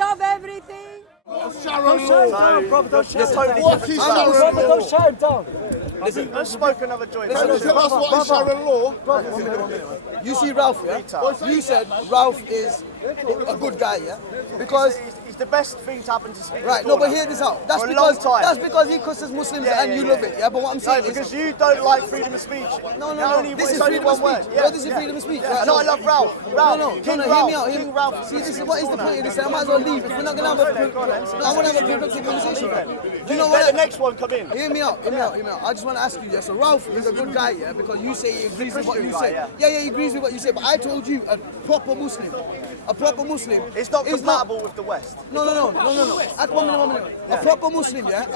of everything. Sharon law. Don't shout down. Listen, let's smoke another joint. Tell us what is Sharon law. You see Ralph, yeah? You said Ralph is a good guy, yeah? Because It's the best thing to happen to speak. right, no, but hear this out. That's For a long because time. he cusses Muslims and you yeah. love it, yeah? But what I'm saying Because is you don't like freedom of speech. no. This is it's only freedom of one speech. word. No, this is freedom of speech. Yeah. Right, No, I love Ralph. King hear Ralph. me out. King Ralph. See, this is what is the point of this. I might as well leave. If we're not gonna have I want to have a productive conversation. Do you know Let what? the next one come in. Hear me out. I just want to ask you, yeah. So Ralph is a good guy, yeah, because you say he agrees with what you Christian say. guy, Yeah, he agrees with what you say. But I told you, a proper Muslim It's not is compatible with the West. No. One minute. A proper Muslim, yeah,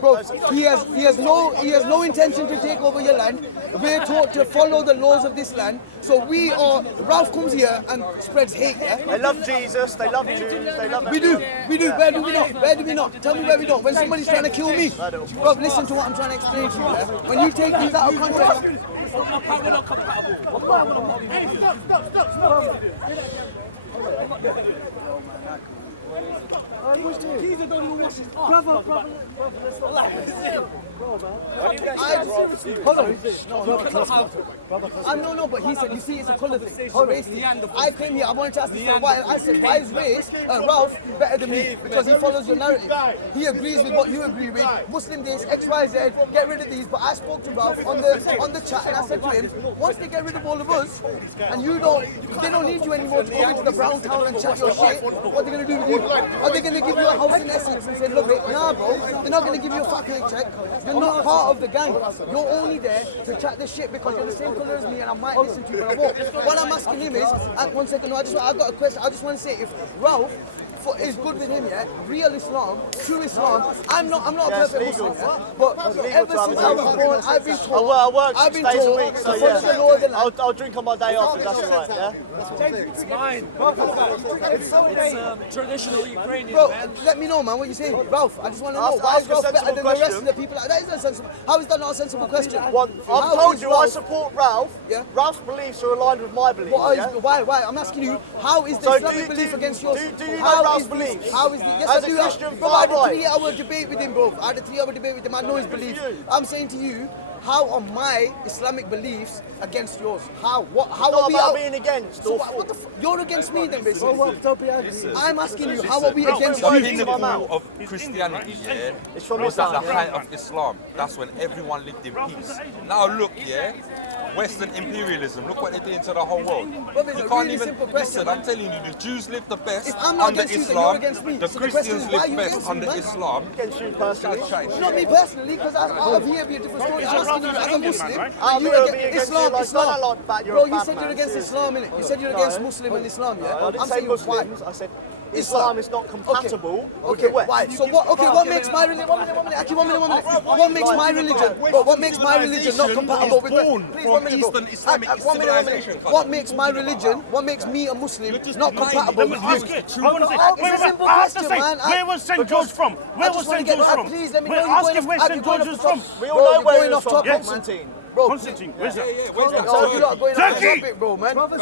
bro. He has no intention to take over your land. We're taught to follow the laws of this land. So Ralph comes here and spreads hate, yeah. They love Jesus. They love Jews. They love. We do. Where do we not? Tell me where we don't. When somebody's trying to kill me, bro, listen to what I'm trying to explain to you. Yeah? When you take things out of context. No, but he said, you see, it's a colour thing. It's a race thing. I came here, I wanted to ask this for a while. I said, why is Ralph better than me? Because he follows your narrative. He agrees with what you agree with. Muslim days, X, Y, Z, get rid of these. But I spoke to Ralph on the chat and I said to him, once they get rid of all of us, and they don't need you anymore to come into the brown town and chat your shit, what are they going to do with you? Are they going to give you a house in Essex and say, love it? Nah, bro. They're not going to give you a fat paycheck. You're not part of the gang. You're only there to chat this shit because you're the same colour as me and I might listen to you, but I won't. What I'm asking him is, one second, no, I've got a question. I just want to say, if Ralph is good with him, yeah, real Islam, true Islam, I'm not a perfect Muslim, yeah? But ever since I was born, I've been told, I work 6 days a to week, so follow the law of the land. I'll drink on my day off if that's alright, yeah? It's mine. It's traditional Ukrainian, Bro, man. let me know, man, what you're saying. Ralph, I just want to know, why is Ralph better than the rest of the people? That is a sensible. How is that not a sensible question? I've told you I support Ralph. Yeah. Ralph's beliefs are aligned with my beliefs. Why? I'm asking you, how is the Islamic belief against yours? Do you know Ralph's beliefs? Yes, As I do. a Christian, Bro, I had a far right. 3-hour debate with him, bro. I know his beliefs. I'm saying to you, how are my Islamic beliefs against yours? How are we about being against? So what the you're against me then, basically. I'm asking you, how are we Listen, against the you? pinnacle of Christianity, yeah, It's from was at the Islam, height of Islam. That's when everyone lived in peace. Now look, yeah, Western imperialism, look what they're doing to the whole world. But it's You a can't really even, simple question, listen, I'm telling you, the Jews live the best If I'm not under against you, then you're Islam, against me. the So the question Christians is, why are live you best against me, under man? Islam. Against you personally. Not me personally, because out of here it'd be a different story. I'm asking you as a Muslim, I'll you be against against you, like, Islam. not a lot, but you're Bro, a you bad said man, you're against seriously. Islam, innit? You said you're against Muslim and Islam, yeah? I didn't I'm say saying why? Muslims, I said Islam is not compatible with Okay, the West. why? So what makes my religion? 1 minute. Actually, 1 minute. What makes my religion? Bro, what makes my religion not compatible with West? Please, 1 minute, bro. Eastern Islamic 1 minute. civilization. What makes my religion? What makes me a Muslim not compatible with you? It's a simple question, man. Where was St. George from? Where was St. George from? Please let me know. Ask him where St. George is from. We all know where he's off from. topic, man. Constantine. Bro, Constantine, where's that? Where's that? Oh, you lot are going off Turkey! topic, bro, man. Oh, is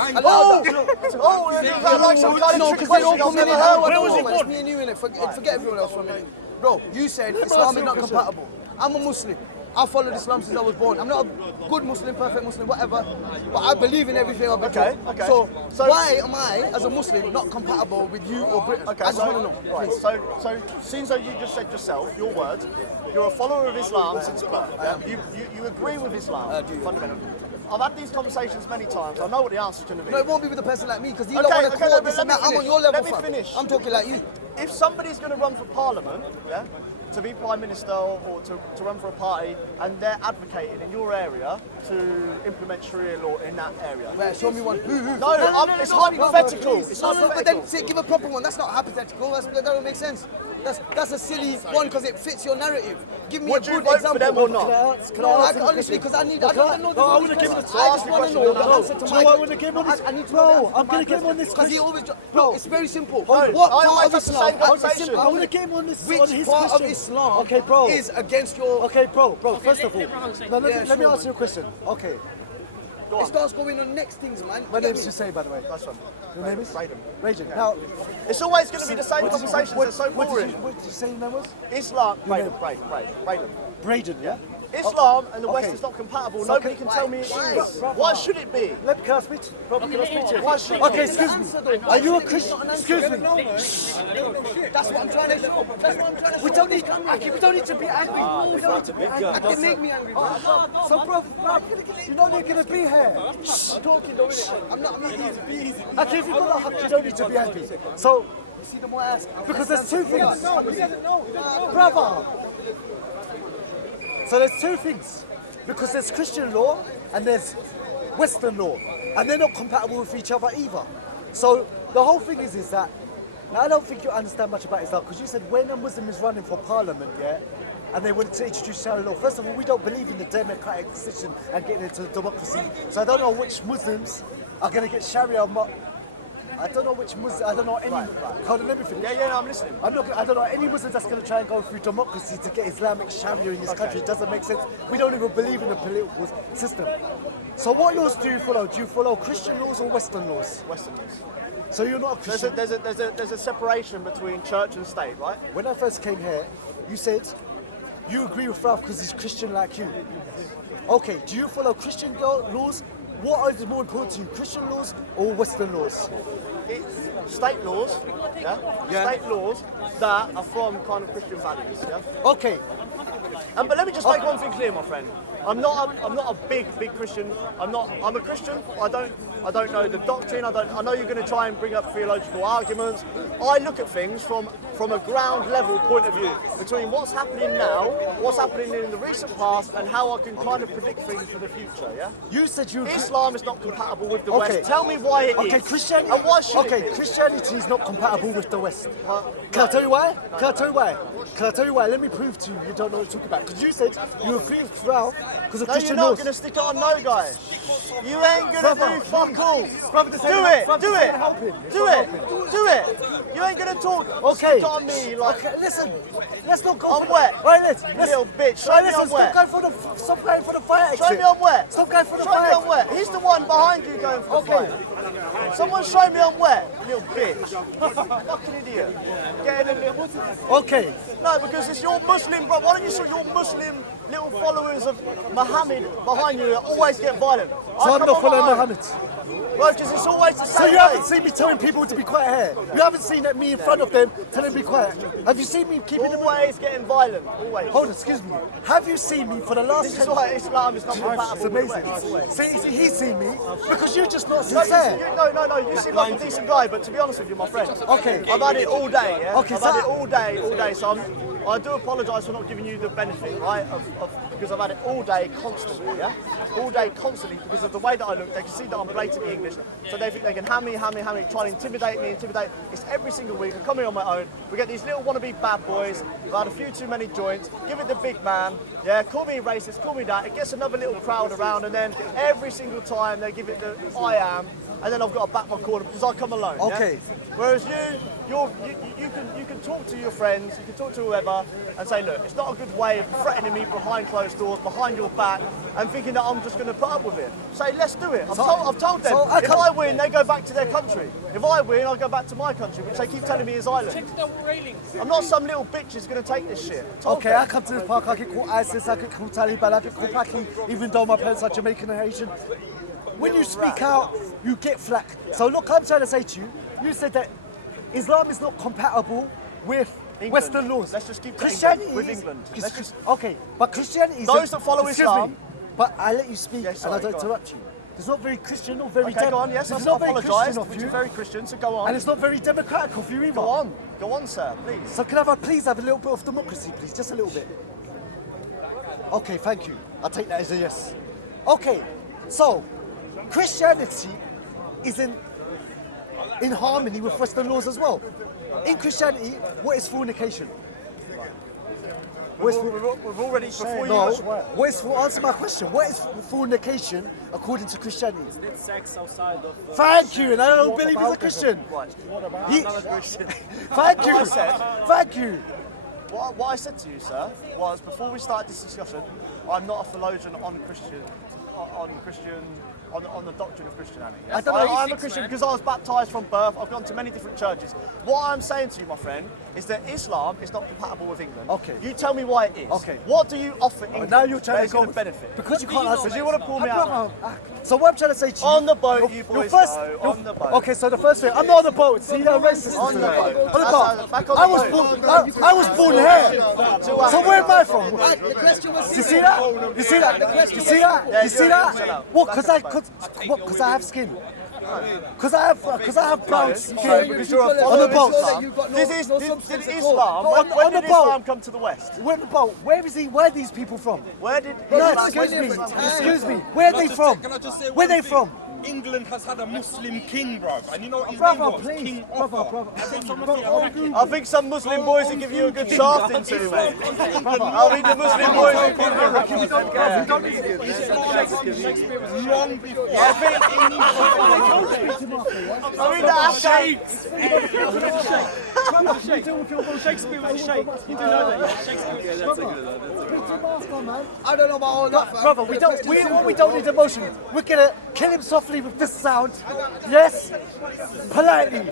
that like some kind of No, trick because they all question I've come in never and heard? out. Where was he It's born? me and you in it. Forget everyone else for a minute. Bro, you said Islam is not compatible. I'm a Muslim. I followed Islam since I was born. I'm not a good Muslim, perfect Muslim, whatever, but I believe in everything I've been taught. Okay. So why am I, as a Muslim, not compatible with you or Britain? I just want to know. Right, so seems like you just said yourself, your words, you're a follower of Islam since birth. Yeah? You agree with Islam, fundamentally. I've had these conversations many times. I know what the answer's going to be. No, it won't be with a person like me, because you don't want to quote this and that. I'm on your level, Let me finish. I'm talking like you. If somebody's going to run for parliament, yeah, to be prime minister or to run for a party, and they're advocating in your area to implement Sharia law in that area. Where, show me one. Who? No, it's hypothetical. It's But hypothetical. then say, give a proper one. That's not hypothetical. That don't make sense. That's a silly one because it fits your narrative. Give me Would a you good vote example. for them or not? No, like, honestly, because I need. I don't know. No, I wouldn't give him the I just want to know the answer to my. I wouldn't give him on this. I need to Bro, know the answer I'm to going my to give him on this because he question. always. Bro, it's very simple. No, What I part always of have the Islam? same conversation. I want to give him on this. on Which his part of question. Islam Okay, bro. is against your? Okay, bro. First of all, let let me sure, answer your question. Okay. Go on. It starts going on next things, man. My name's Hussein, by the way. Nice one. Your name is? Raiden. Raiden. Now, It's always going to be the same conversations. They're so boring. What did you say your name was? Islam. name? Raiden. Braden, yeah? Islam and the West Okay. is not compatible. So Nobody can- can tell me it is. Why should it be? Can I speak to you? Can I speak to you? Why should it Okay, be? excuse me. Are you a Christian? Excuse me. That's what I'm trying to show. That's what I'm trying to show. We don't need, we don't need to be angry. We don't need to be angry. That can make me angry, bro. So, bro, you know they're going to be here. Talking, don't it? I'm not easy. Okay, if you've got that hug, you don't need to be angry. So, You see the more I ask. because there's two things. He doesn't know. Brother. So there's two things. Because there's Christian law and there's Western law. And they're not compatible with each other either. So the whole thing is that, now I don't think you understand much about Islam, because you said when a Muslim is running for parliament, yeah, and they wanted to introduce Sharia law. First of all, we don't believe in the democratic system and getting into democracy. So I don't know which Muslims are going to get Sharia. I don't know which Muslim, I don't know any. Hold on, let me finish. Yeah, no, I'm listening. I don't know any Muslim that's going to try and go through democracy to get Islamic Sharia in this country. It doesn't make sense. We don't even believe in the political system. So what laws do you follow? Do you follow Christian laws or Western laws? Western laws. So you're not a Christian. There's a separation between church and state, right? When I first came here, you said you agree with Ralph because he's Christian like you. Okay, do you follow Christian laws? What is more important to you, Christian laws or Western laws? It's state laws, yeah? Yeah. State laws that are from kind of Christian values, yeah? Okay, But let me just make one thing clear, my friend. I'm not a big Christian. I'm a Christian. I don't know the doctrine. I know you're going to try and bring up theological arguments. I look at things from a ground level point of view, between what's happening now, what's happening in the recent past, and how I can kind of predict things for the future. Yeah. you said you agree. Islam is not compatible with the Okay. West. Tell me why it is. Okay, Christianity. And why should okay, it be? Christianity is not compatible with the West. Can I tell you why? Can I tell you why? Can I tell you why? Let me prove to you you don't know what you're talking about. Because you said you agree with Ralph because of No, you're Christian not laws. going to stick it on no guy. You ain't going to Brother, do fuck all. Brother, Do this it. ain't- brother, Do this it. ain't helping. Do it. Do it. You ain't going to talk. Okay. Stick it on me like. Okay, listen. Let's not go. I'm for wet. Right, let's. Little bitch. Show Right, me listen. I'm wet. Stop going for the fire exit. Show me I'm wet. Stop going for the Show me fire I'm wet. He's the one behind you going for the Okay. fight. Someone show me I'm wet. Little bitch. Fucking idiot. Get in a little. Okay. No, because it's your Muslim, bro. Why don't you show your Muslim little followers of Muhammad behind you that always get violent? So I'm not following Muhammad. Bro, because it's always the So same you way. haven't seen me telling people to be quiet here. You haven't seen that me in front of them telling them to be quiet. Have you seen me keeping them? Always getting violent. Always. Hold on, excuse me. Have you seen me for the last This is 10 why Islam is not It's compatible with the amazing. West. See, he's seen me because you're just not No, sincere. no, you seem like a decent guy, but to be honest with you, my friend. Okay. I've had it all day, yeah? Okay, I've so had it all day, so I do apologise for not giving you the benefit, right, because I've had it all day, constantly, yeah? All day, constantly, because of the way that I look. They can see that I'm blatantly English, so they think they can ham me, try and intimidate me. It's every single week. I come here on my own. We get these little wannabe bad boys. I've had a few too many joints. Give it the big man. Yeah, call me racist, call me that. It gets another little crowd around, and then every single time they give it the I am, and then I've got to back my corner because I come alone. yeah? Okay. Whereas you can talk to your friends, you can talk to whoever, and say, look, it's not a good way of threatening me behind closed doors, behind your back, and thinking that I'm just going to put up with it. Say, let's do it. I've told them. so I If can't- I win, they go back to their country. If I win, I go back to my country, which they keep telling me is Ireland. Check the railings. I'm not some little bitch who's going to take this shit. I told Okay, them. I come to this park, I get called ISIS, I get called Taliban, I get called Paki, even though my parents are Jamaican and Haitian. When you speak out, you get flack. So look, I'm trying to say to you, you said that Islam is not compatible with England. Western laws. Let's just keep to Christianity England, with is- England. Chris- Let's just- okay, but Christianity is Those that follow excuse Islam- me, but I let you speak Yeah, and sorry, I don't go on. interrupt you. It's not very Christian or very Okay, go on. Yes, it's I not very apologise, Christian of which you, is very Christian, so go on. and it's not very democratic of you either. Go on, sir, please. So can I please have a little bit of democracy, please? Just a little bit. Okay, thank you. I'll take that as a yes. Okay, so Christianity is in harmony with Western laws as well. In Christianity, what is fornication? What is We've already, before no, you... what is answer my question. What is fornication according to Christianity? It's sex outside of. Thank you, and I don't believe he's a Christian. He- Thank you. Thank you. What I said to you, sir, was before we started this discussion, I'm not a theologian on Christian on the doctrine of Christianity. I don't know. I'm a Christian because I was baptised from birth. I've gone to many different churches. What I'm saying to you, my friend, is that Islam is not compatible with England. Okay. You tell me why it is. Okay. What do you offer England? Now you're trying that to go is gonna benefit. because you can't answer. Because you want to pull me out. So what I'm trying to say to you, On the boat, your- you your boys first- go. your- On the boat. Okay, so the first thing, I'm not on the boat. See, you're racist. On the boat. On the That's back boat. on I the was boat. born. I was born here. So where am I from? The question was. You see that? You see that? You see that? Yeah, You see you're chill that? out. What? Because I have skin. Because I have brown skin. Because you're a On the follower of boat. Islam. This is Islam. When On the did boat. Islam come to the West? Where the boat? Where are these people from? Where did No, Islam excuse me. come from? Excuse me. Where are they from? Can I just say Where one they thing? from? England has had a Muslim king, bruv. And you know what his Brother, name was? please. King Brother, Offa. brother. I think some Muslim boys will give you a good shaft into, mate. I think the Muslim boys will give you a good Long before. I think that Shakes. Shakespeare was a shake. You do know that, yeah? Shakespeare was a shake. I don't know about all that, fam. Brother, we don't need emotion. We're gonna kill him softly with this sound. Yes? Politely.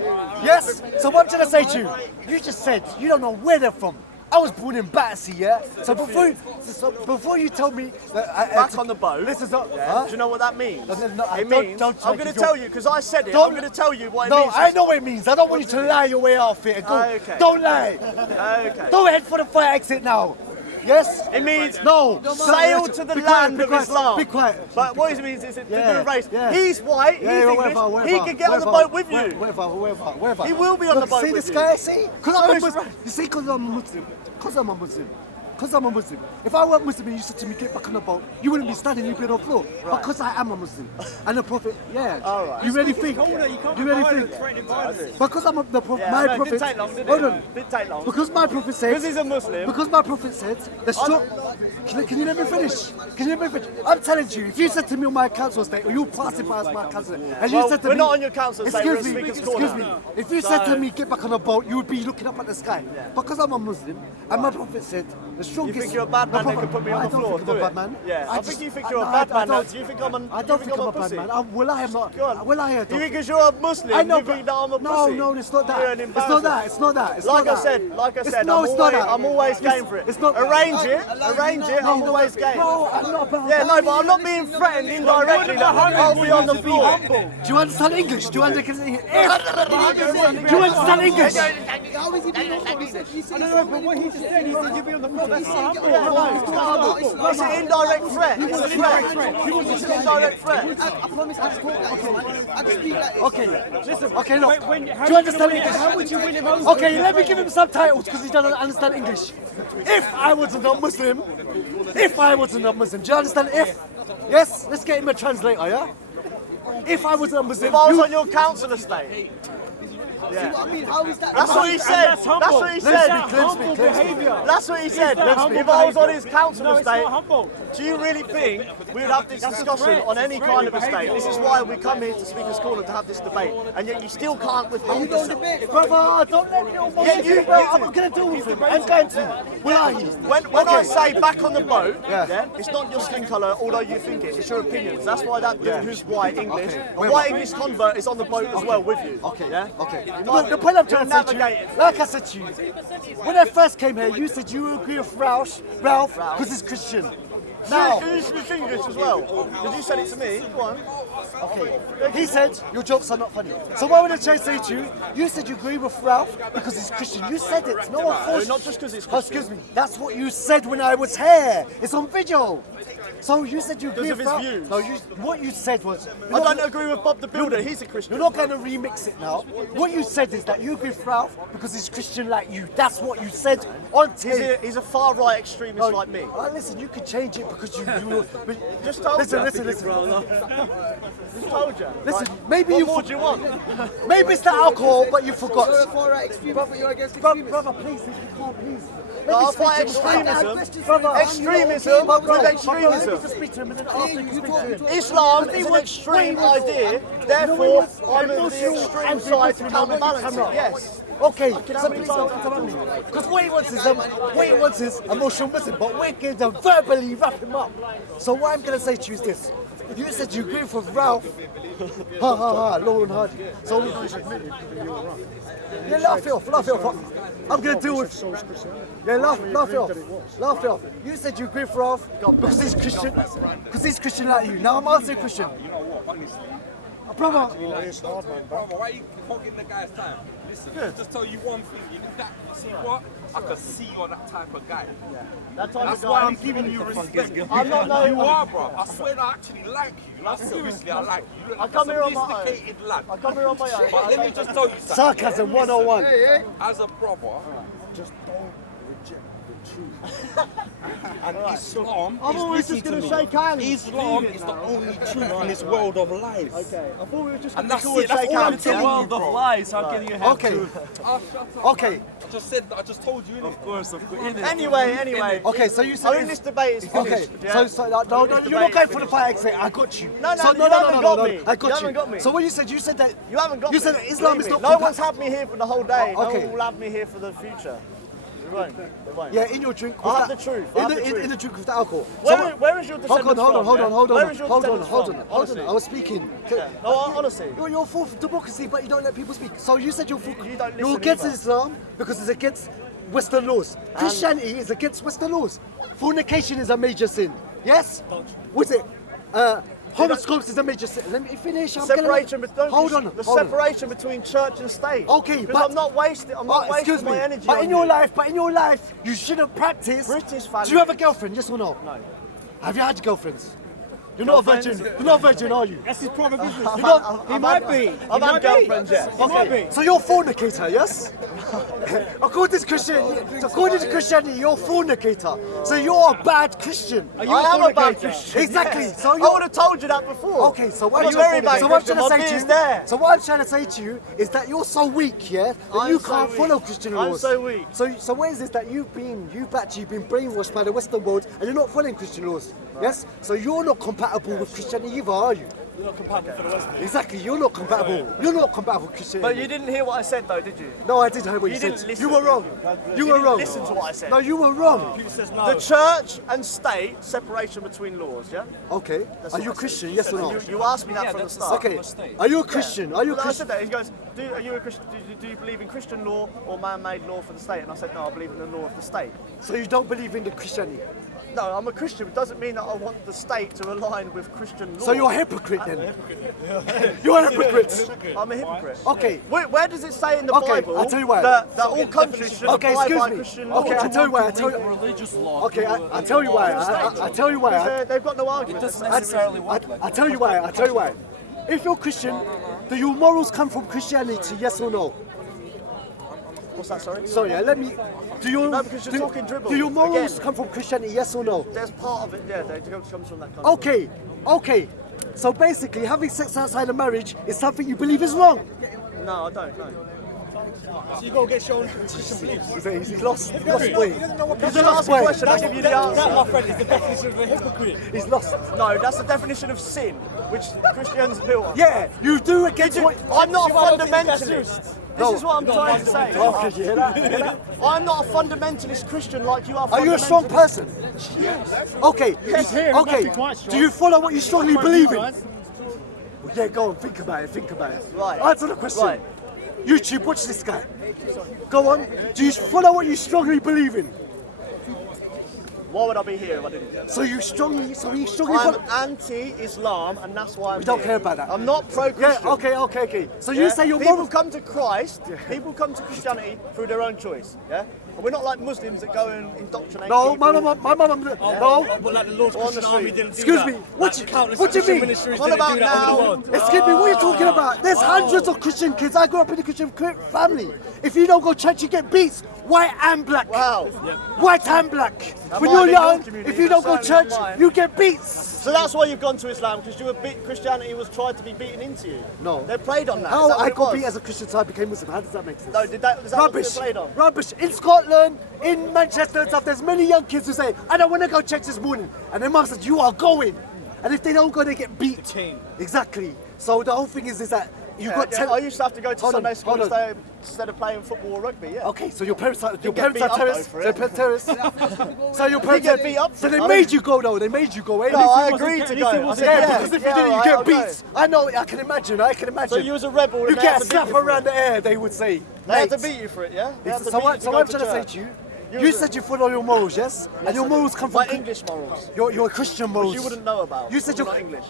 Yes? So what I'm trying to say to you, you just said you don't know where they're from. I was born in Battersea, yeah? So before you tell me that back on the boat. this is not Do you know what that means? No, It don't- means, don't I'm make going it to tell your- you, because I said it, Don't- I'm going to tell you what it No, means. I know what it means. I don't want you to lie your way off it. And go. Okay. Don't lie. Okay. Don't head for the fire exit now. Yes? It means No. sail to the Be quiet, land be of quiet, Islam. Be quiet. But what it means is to do Yeah, a race. yeah. He's white, Yeah, he's yeah, English, wherever, he can get on the boat with you. Wherever. He will be on the boat see with this you. guy, see? Because No, I'm a it's Muslim. right. You see, because I'm a Muslim. Because I'm a Muslim. If I weren't Muslim and you said to me, get back on the boat, you wouldn't be standing, you'd be on the floor. Because I am a Muslim. And the Prophet, yeah. All right. You really think? You really think? Because I'm the Prophet, Yeah, my no, it Prophet. didn't take long, did it? Hold on. Didn't take long. Because my Prophet said. Because he's a Muslim. Because my Prophet said, the strong. Can you let me finish? I'm telling you, if you said to me on my council estate, or you pass it by as my council, and you Well, said to we're me, not on your council estate, we're at excuse me, Speaker's excuse Corner. me. If you said to me, get back on a boat, you would be looking up at the sky. Because I'm a Muslim, and my Prophet said, the strongest. You think you're a bad man that can put me on the floor? I don't think I'm a bad man. Yeah, I think just- you think you're a bad man. don't- Do you think I'm a I don't think I'm a bad pussy? man. Well, I am not. Go on. Well, I am. You think because you're a Muslim, I know, you think that I'm a no, pussy? no, it's not You're that. an It's not embarrassment. that. It's not that. It's Like not I that. said, It's- no, it's not that. I'm always It's- game for it. It's not. Arrange it, I'm always game. No, I'm not about Yeah, that. no, but I'm not being threatened indirectly that I'll be on the floor. Do you understand English? Do you understand English? Do you understand English? How is he being on? He said, but what he just said, he said you'll be on the floor. That's not It's an indirect threat. It's a threat. It's an indirect threat. I promise I just talk like this. I just speak like this. Okay, listen. Okay, look. How Do you understand English? How would you win if I was Okay, let me give him subtitles because he doesn't understand English. If I was a non-Muslim, do you understand if? Yes, let's get him a translator, yeah? If I was a Muslim, If I was on your council estate. See what I mean? How is that? That's what he said. That's what he said. humble behaviour? That's what he said. If I was on his council No, it's estate, not humble. do you really think we would have this discussion on any kind of estate? This is why we come here to Speaker's Corner to have this debate, and yet you still can't withhold Don't yourself. debate. brother, don't let me know. I'm not going to deal with him. I'm going to. Wallahi. When I say back on the boat, Yeah. it's not your skin colour, although you think it. It's your opinions. That's why that dude who's white English, Okay. a white English convert is on the boat as well with you. Okay, Yeah. okay. You Look, might- the point I'm trying to you're say to navigating. you, like I said to you, when I first came here, you said you agree with Ralph, because he's Christian. Now, You speak English as well. Because you said it to me. Go on. okay, he said your jokes are not funny. So what would I try to say to you? You said you agree with Ralph because he's Christian. You said it. No one forced. not just 'cause he's Oh, excuse me. That's what you said when I was here. It's on video. So you said you agree Because of with his Ralph. views. No, what you said was. I don't agree with Bob the Builder. He's a Christian. You're not going to remix it now. What you said is that you agree with Ralph because he's Christian like you. That's what you said on TV. He's a far right extremist like me. Listen, you could change it because you but Just told listen, you. listen. Just told you. Listen, Like, maybe what you more for- do you want? maybe it's the alcohol, but you You're a forgot. far right extremist, but you're against Brother, extremists. please, if you can't, please. No, I Let me fight speak to him. extremism. Brother, Extremism Brother, with let me extremism. just speak to him and then after you speak to him. Islam is an extreme idea, therefore I'm on the extreme side to counterbalance it. Yes. Okay, so please don't interrupt me. Because what he wants is emotional Muslim, but we're going to verbally wrap him up. So what I'm going to say to you is this. You said you agree with Ralph. Ha ha ha, Lauren Hardy. So yeah, laugh it off, laugh it off. I'm gonna deal with. Yeah, laugh it off, laugh it off. You said you agree with Ralph because he's Christian, like you. Now I'm answering Christian. Brother. Brother, why are you hogging the guy's time? Listen, just tell you one thing. You see what? I can see you're that type of guy. That's why I'm giving you respect. I'm not knowing. You are, bro. I swear I actually like you. Like, seriously, I like you. I come here on my own. Sophisticated lad. I come here on my own. But let me just tell you something. Sarcasm 101. As a brother, Just don't reject the truth. and Islam I'm is, always just listen going to to me, shake hands. Islam is the only truth in this world of lies. Okay, I thought we were just And going that's to it, that's shake all I'm hands. telling you, bro. lies, how can you have Okay, Oh, shut up. okay, I just said that, I just told you, innit? Of course. Anyway. okay. So you I said think this debate is okay. finished. Yeah? So no, you're not going for the fight exit. I got you. No, So, you haven't got me. I got You haven't got me. So what you said that You haven't got you me. said that Islam is Believe not. me. No one's had me here for the whole day. Oh, okay. No one will have me here for the future. They won't. They won't. Yeah, in your drink. I'll with have that- the truth. In I'll the, have the in, truth. in the drink with the alcohol. Where is your descendants Hold on. Where is your Hold descendants on. from? Honestly. I was speaking. Yeah. No, honestly. You're for democracy, but you don't let people speak. So you said you're for. You don't You're listen against either. Islam because it's against Western laws. Christianity is against Western laws. Fornication is a major sin. Yes. What's it? Horoscopes is a major sin. Let me finish. I'm Separation, but don't hold on. the hold on. separation between church and state. Okay, because but I'm not wasting. I'm not wasting excuse me. my energy. But on in your you. life, you shouldn't practice. British Do values. you have a girlfriend? Yes or no? No. Have you had girlfriends? You're not a virgin. You're not a virgin, are you? That's his private business. He might be. I've had girlfriends, yes. Okay, so you're a fornicator, yes? According to Christianity, you're a fornicator. So you're a bad Christian. I am a bad Christian. Exactly. Yes. So I you're would have told you that before. okay. So what I'm I'm a very bad so what I'm Christian. trying to My say to beer's you, there. so what I'm trying to say to you is that you're so weak, yeah, that I'm you so can't weak. follow Christian I'm laws. so weak. So what is this that you've actually been brainwashed by the Western world and you're not following Christian laws? Yes. So you're not compatible with Christianity either, are you? You're not compatible for the West. Exactly. You're not compatible. You're not compatible with Christianity. But you didn't hear what I said, though, did you? No, I did hear what you You said. didn't listen. You were wrong. You were didn't wrong. listen to what I said. No, you were wrong. The church and state separation between laws. Yeah. Okay. That's Are what you I Christian? said. Yes or no? You asked me that from the start. Okay. Are you a Christian? Are you a Well, I Christian? said that. He goes, are you a Christian? Do you believe in Christian law or man-made law for the state? And I said, no, I believe in the law of the state. So you don't believe in the Christianity? No, I'm a Christian. It doesn't mean that I want the state to align with Christian law. So you're a hypocrite then? You're a hypocrite. I'm a hypocrite. Okay. Where does it say in the Okay, Bible I'll tell you why. that all countries should Okay, abide excuse by me. Christian law? Okay, I'll tell you why. I'll tell you. Religious law. Okay, I'll tell you why. I'll tell you why. Because they've got no argument. doesn't necessarily work like I'll tell you why. I'll tell you why. If you're Christian, do your morals come from Christianity? Yes or no? What's that, sorry? Sorry, let me. No, because you're talking dribble. Do your morals Again. come from Christianity? Yes or no? There's part of it, yeah, that comes from that country. Okay. So basically, having sex outside of marriage is something you believe is wrong. No, I don't, no. So you go get shown Christian beliefs. He's lost. He's lost way. You He's just lost ask a way. question, I'll give you the That, answer. my friend, is the definition of a hypocrite. He's lost. No, that's the definition of sin, which Christians built on. Yeah, you do against what. I'm not a You are not fundamentalist. This is what I'm trying to say. Okay, you hear that? You hear that? I'm not a fundamentalist Christian like you are. Are you a strong fundamentalist. person? Yes. Okay. here, Okay. nothing quite strong. Do you follow what you strongly believe in? Right? Well, yeah, go on. Think about it. Think about it. Right. Answer the question. Right. YouTube, watch this guy. Go on. Do you follow what you strongly believe in? Why would I be here if I didn't? So you strongly I'm follow. anti-Islam, and that's why I'm We don't here. care about that. I'm not pro-Christian. Yeah. Okay. So you Yeah? say your people morals. come to Christ, people come to Christianity through their own choice. Yeah, and we're not like Muslims that go and indoctrinate. No, people. my mum. No. But like the Lord's On the Christian army street. didn't do Excuse that. me, Like what the you- countless what do you Christian mean? ministries What didn't about do that over the now? world. Excuse me, what are you talking about? There's hundreds of Christian kids. I grew up in a Christian family. If you don't go to church, you get beats. White and black. Wow. White and black. That When might you're be your young, community, if you but don't go to certainly church, not mine. you get beats. So that's why you've gone to Islam, because Christianity was tried to be beaten into you. No. They played on that. Is How that what I it got was? beat as a Christian, so I became Muslim. How does that make sense? No, is that what Rubbish. they played on? Rubbish. In Scotland, in Manchester and stuff, there's many young kids who say, I don't want to go church this morning. And their mum says, you are going. And if they don't go, they get beat. King. Exactly. So the whole thing is that You got I used to have to go to Hold on, Sunday school hold on. instead of playing football or rugby. Yeah. Okay, so your parents are beat up, though, terrorists. for They're it. terrorists. So your parents get beat up So for they it. made you go though. They made you go. Eh? No, I agreed to go. I said, Yeah, because if you didn't, you right, get I'll go. beat. I know. I can imagine. I can imagine. So you was a rebel. You and they get had a to beat slap you for around it. the air. They would say. They had to Mate. beat you for it, yeah? They had to So beat what you to I'm go trying to say church. to you, you said you follow your morals, yes? And your morals come from My English morals. your Christian morals. You wouldn't know about. You said you're you're not English.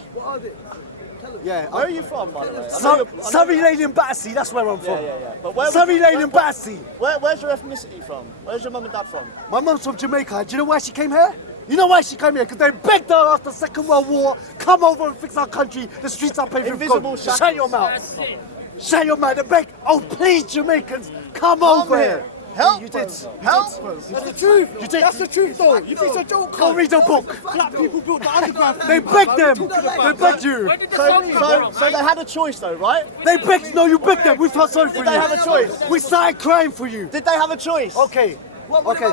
Yeah. Where are you from, by the way? I know Surrey Lane in Battersea, that's where I'm from. Yeah. But where Surrey Lane in Battersea. Where's your ethnicity from? Where's your mum and dad from? My mum's from Jamaica. Do you know why she came here? You know why she came here? Because they begged her after the Second World War, come over and fix our country. The streets are paved with Invisible gold. shackles. Shut your mouth. Shut your mouth. They begged, oh please Jamaicans, come over here. Help You did. us. Help us. That's the truth. You did. That's the truth, though. You think it's a joke? Go read a book. Black people built the underground. They begged them. They begged you. So they had a choice though, right? They begged. No, you begged them. We felt sorry for you. Did they have a choice? We started crying for you. Did they have a choice? Okay. Okay.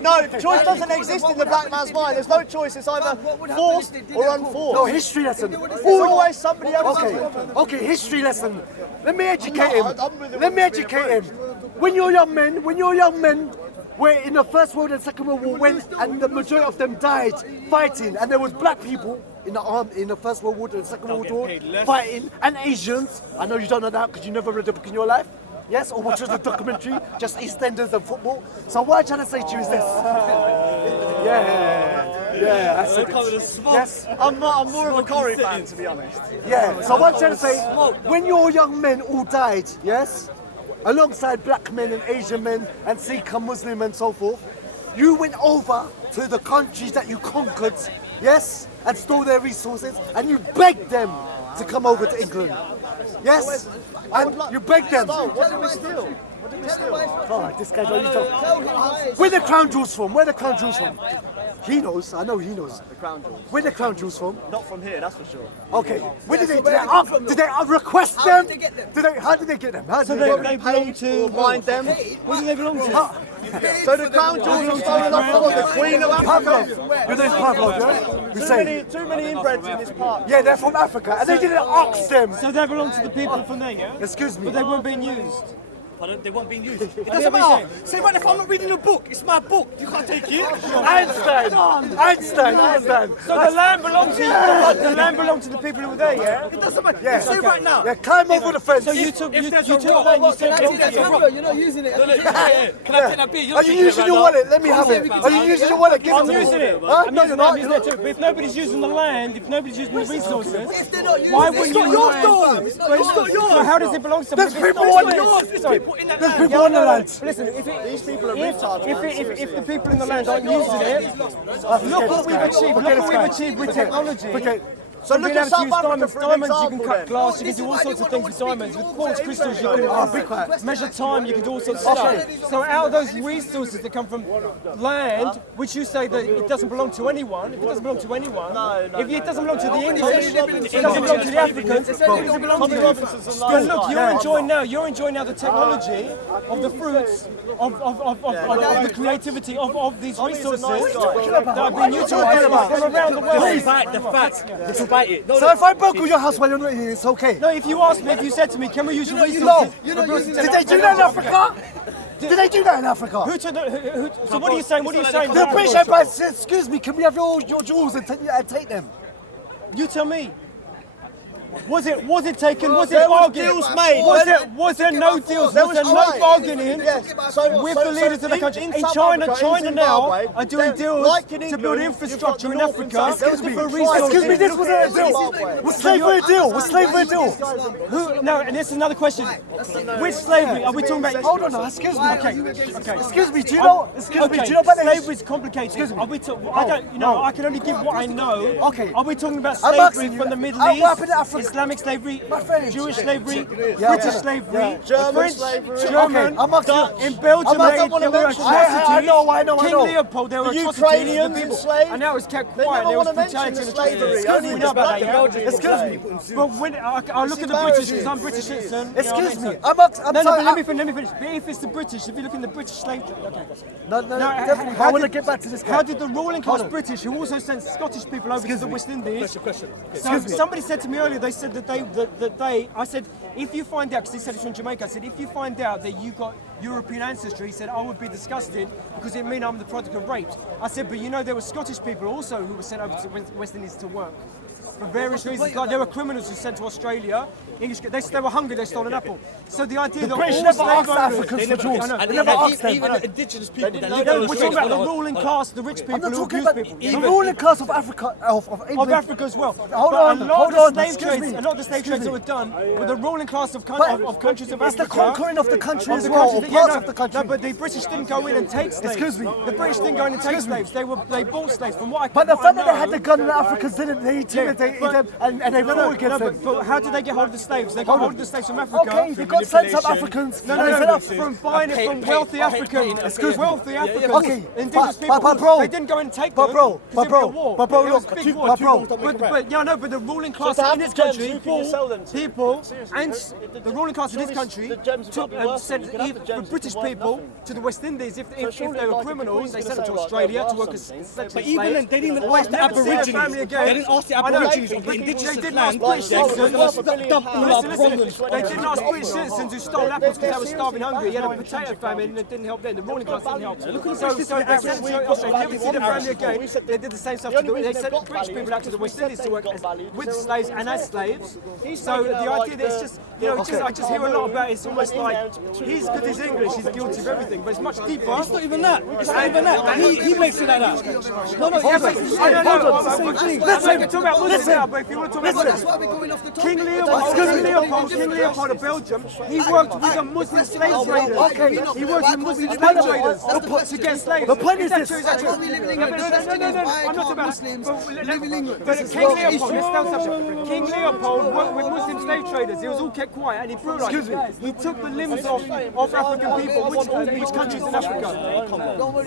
No, choice doesn't exist in the black man's mind. There's no choice. It's either forced or unforced. No, history lesson. It's always somebody else's Okay. problem. Okay, history lesson. Let me educate him. I'm with the Let me ones being educate him. When you're young men were in the First World and Second World War, when and the majority of them died fighting, and there was black people in the army in the First World War and Second World War fighting, and Asians. I know you don't know that because you never read a book in your life. Yes, or watched the documentary, just EastEnders and football. So what I'm trying to say to you is this. Yeah, that's it. Yes. I'm more of a Corrie fan, to be honest. Yeah, so what I'm trying to say, when your young men all died, yes, alongside black men and Asian men and Sikh and Muslim and so forth, you went over to the countries that you conquered, yes, and stole their resources, and you begged them to come over to England. Yes, and you begged them. What did we steal? What did we steal? Oh, this guy don't talk. Where the crown jewels from? Where the crown jewels from? He knows. I know he knows. The crown jewels. Where the crown jewels from? Not from here, that's for sure. Okay. Where did they request them? How did they get them? How did they get them? They belong to mind them. Who do they belong to? So the crown jewels were stolen off from the Queen of Africa. Your name's Pavlov, yeah? You say? Too many inbreds in this park. Yeah, they're from Africa, and they didn't ask them. So they belong to the people from there, yeah? Excuse me. But they weren't being used. Pardon? They weren't being used. It Yeah, doesn't but you're matter. Say, right, if I'm not reading a book, it's my book. You can't take it. Einstein. So the land belonged to the land belonged to the people who were there, yeah? It doesn't matter. Yeah. Say right now. Yeah, climb over the fence. So you took if you there's took a rock- that and you said Can I belonged take to that you. rock? You're not using it. Can I take that beer? Are you using your wallet? Let me have it. Are you using your wallet? Give it I'm to me. using it. Huh? I'm No, using you're it. not. I'm using it too. But if nobody's using the land, if nobody's using the resources, If they're not using why it, wouldn't it's you? not yours, land? though. But It's not yours. So how does it belong to There's somebody? people It's on not it. yours. There's Sorry. people in that There's land. people on the land. Listen, if These people are retards, man, seriously. if the people in the land aren't using it, look what we've achieved. Look what we've achieved with technology. Okay. So From look being at able to South use Africa diamonds, for an diamonds you can example cut then. glass, you can do all sorts of things with diamonds. With quartz crystals, you can measure time, you can do all sorts of stuff. So out of those resources that come from land, which you say that it doesn't belong to anyone, if it doesn't belong to anyone, if it doesn't belong to the English, it doesn't belong to the Africans, it doesn't belong to you. But look, you're enjoying now the technology of the fruits of the creativity of these resources that are being utilised from around the world. Despite the fact, despite it. So if I burgle your house while you're not here, it's okay. No, if you asked me, if you said to me, can we use your No. resources? Did they do that in Africa? Did they do that in Africa? So what are you saying? What are you saying? The British Empire said, excuse me, can we have your jewels and take them? You tell me. Was it taken? Was it There was bargained? deals made. Was there no deals? There Was there was no trying. bargaining Yes. with the leaders of the country? In South China, Africa, China in now Zimbabwe, are doing deals like in to England, build you've infrastructure got in the North and Africa South. Excuse me. for resources. Excuse me, this was a deal. Zimbabwe. Was slavery a deal? Was slavery a deal? No, and this is another question. Which slavery are we talking about? Hold on, excuse me. Okay. Excuse me, do you know? Excuse me, do you know about the slavery is complicated. Are we I don't, you know, I can only give what I know. Okay. Are we talking about I'm slavery asking you, from the Middle what East, happened in Africa? Islamic slavery, My friend. Jewish slavery, Yeah. British slavery, German French, slavery. German, Okay, I'm asking you- Dutch. In Belgium, I don't wanna there were mention atrocities. I know. King Leopold, there were The atrocities to the Ukrainians people, enslaved. and now it's kept They quiet. never There was wanna mention brutality the and slavery. atrocities. Only We know about that, yeah? Excuse me. But when I look at the British, because I'm British citizen. you know what I Excuse mean? me. So- I'm No, sorry. but let me finish. But if it's the British, if you look in the British slave trade, okay. No, Now, definitely. how I want to did- get back to this guy. How did the ruling class Hold on. British, who also sent Scottish people over to the West Indies, Question. so somebody said to me earlier they said that I said, if you find out, because he said it's from Jamaica, I said, if you find out that you got European ancestry, he said, I would be disgusted because it means I'm the product of rape. I said, but you know, there were Scottish people also who were sent over to West Indies to work. For various reasons, like there were criminals who were sent to Australia. English, they were hungry, they stole an apple. So the idea that British all never slave asked owners, Africans for jewels. And They never asked them. even the indigenous people that live no, on the we're streets. talking about the ruling class, the rich I'm people not who talking abuse about people. the ruling class of Africa, of Of England. Africa as well. Hold But on, a lot of the slave excuse trades, me. a lot of the slave trades that were done with the ruling class of countries of It's Africa. the conquering of the country Of as the well, countries or that- parts of the country. No, but the British didn't go in and take slaves. Excuse me. The British didn't go in and take slaves. They bought slaves. From what I But the what I fact that they know- had the gun and the Africans didn't, they intimidated them and they fought against them. But how did they get hold of the slaves? They got hold of the slaves from Africa. Okay, they got sent some Africans. No, from buying it from wealthy Africans. Wealthy Africans. Okay, Indigenous but people. bro, They didn't go and take but them. bro, 'cause it'd be a war. but bro, It was look, a big war. but bro. But the ruling class to have in this the gems, country who can you sell them bought to? people, and If the ruling class in this country the gems would took be and worth sent nothing. You can have the the gems, British it's worth people nothing. to the West Indies. If surely they were like the criminals, Queen's they gonna sent them say, to right, Australia they're to work worth as something. slaves. But even then, they didn't even ask the Never see their Aborigines. family again. They didn't ask the I know. Aborigines or the They indigenous didn't ask land. British They're citizens. gonna dump all our problems. They didn't ask British citizens who stole apples because they were starving hungry. You had a potato famine and it didn't help them. The ruling class didn't help. So they sent to Australia. Never see the family again. They did the same stuff to the They sent British people out to the West Indies to work with slaves and as slaves. So the idea that it's just, I just hear a lot about it. It's almost like because he's English, he's guilty of everything. But it's much deeper. It's not even that. It's not even that. And he makes it like that. No, I don't know. Let's talk about Muslims now, but if you want to talk about That's why we're going off the topic. King Leopold of Belgium, he worked with the Muslim slave traders. Okay. He worked with Muslim slave traders to get slaves. The point is this. That's why we live in England. No, I'm not about Muslims live in England. But King Leopold, let's tell something. King Leopold worked with Muslim slave traders. He was all kept quiet and he brutalized. He took the limbs of African people, which countries in Africa?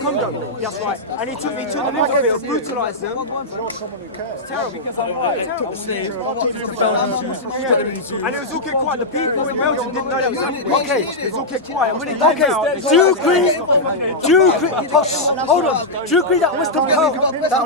Congo. That's right. And he took the limbs of it, brutalized them. It's terrible. And it was all kept quiet. The people in Belgium didn't know that was happening. Okay. It was all kept quiet. And when it came out, Do you agree? Hold on. Do you agree that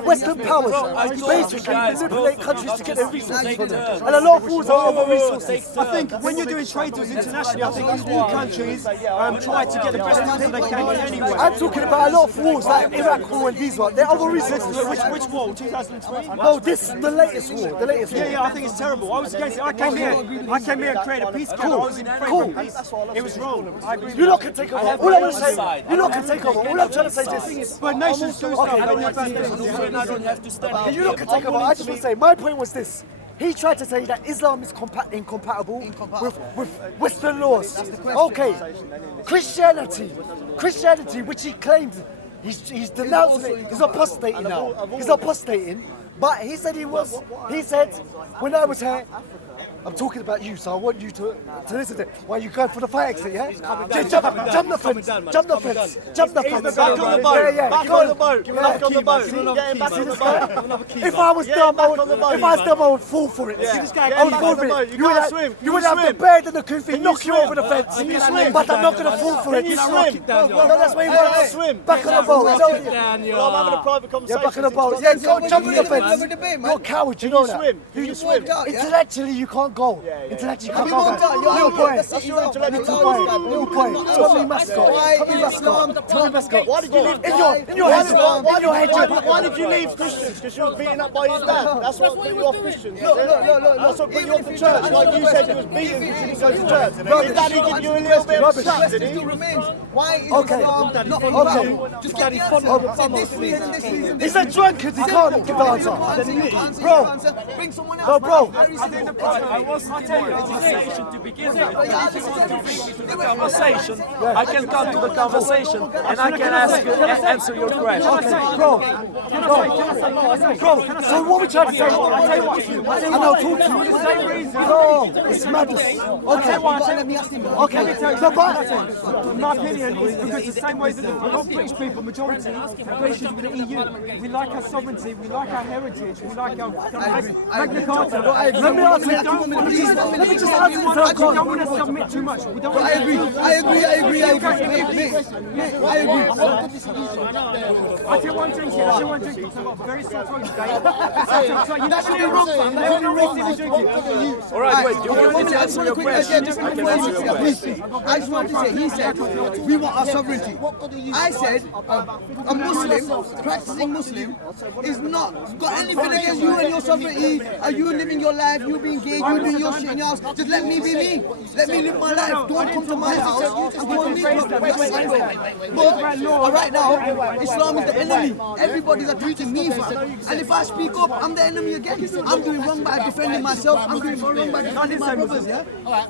Western powers basically manipulate countries to get their resources from them? And a lot of wars are over resources. I think when you're doing trade deals internationally, I think all countries try to get the best deals they can anyway. I'm talking about a lot of wars like Iraq war and these ones. They're over resources. Which war? 2003? No, this is the latest war. The latest war. Yeah, I think it's terrible. I was against it. I came here and created a peace camp. I was in favour of peace. It was wrong. I agree with You that. lot can take over. All I'm going to say, you lot can take over. All I'm trying to say is, But nations do stuff. I don't know about you lot can take over. I just want to say, my point was this. He tried to say that Islam is incompatible with Western laws. Okay, Christianity, which he claimed, he's denounced it. He's apostating now. He's apostating. But he said when I was here, I'm talking about you, so I want you to listen to it. Why you going for the fire exit, yeah? Jump the fence. Jump the fence. Back on the boat. Yeah. Back on the boat. Back on the boat. Getting back on the boat. If I was dumb, I would fall for it. I would fall for it. You would have the bird and the kufi knock you over the fence. But I'm not going to fall for it. Can you swim? No, that's why you want to swim. Back on the boat. Well, I'm having a private conversation. Yeah, back on the boat. Yeah, go jump in the fence. Have a debate, man. You're a coward, you know that. Swim. Do you swim? Intellectually, you can't go. Intellectually, you can't go. Little boy. That's your intellectual Little boy. Tell me mascot. Tell me mascot. Why did you leave? In your head. Why did you leave Christians? Because you were beaten up by your dad. That's what put you off Christians. That's what put you off the church. Like you said, you was beaten because you didn't go to church. Did daddy give you a little bit of slack, did he? Why is Islam not compatible? Just daddy this reason, this reason. He's a drunkard. He can't give the answer. Bro. Bring someone else. No, bro. I was in conversation to begin with. Conversation. I can come to the conversation and I can answer your question. Okay, bro. So what we trying to say? And I'll talk to you. No, it's madness. Okay. No, but my opinion is because the same way that a lot of British people, majority, have issues with the EU. We like our sovereignty, we like our heritage, we like our Magna Carta. let me ask you. We don't 1 minute, please. 1 minute. Let me just answer this. I don't want to submit too much. We don't want I agree. I agree. I agree. I agree. I agree. I tell one drink here. I tell one drink. It's very soft today. That should be wrong, fam. That should be wrong. All right, wait. Do you want me to answer your question? I can answer your question. I just want to say, he said, we want our sovereignty. I said, a Muslim, practicing Muslim, is not got anything against you and your sovereignty. Are you living your life, you being gay, you doing your shit in your house? Just let me be me. Let me live my life. Don't come to my house and call me problem. But right now, Islam is the enemy. Everybody's attacking me, fam. And if I speak up, I'm the enemy again. I'm doing wrong by defending myself. I'm doing wrong by defending my brothers, yeah?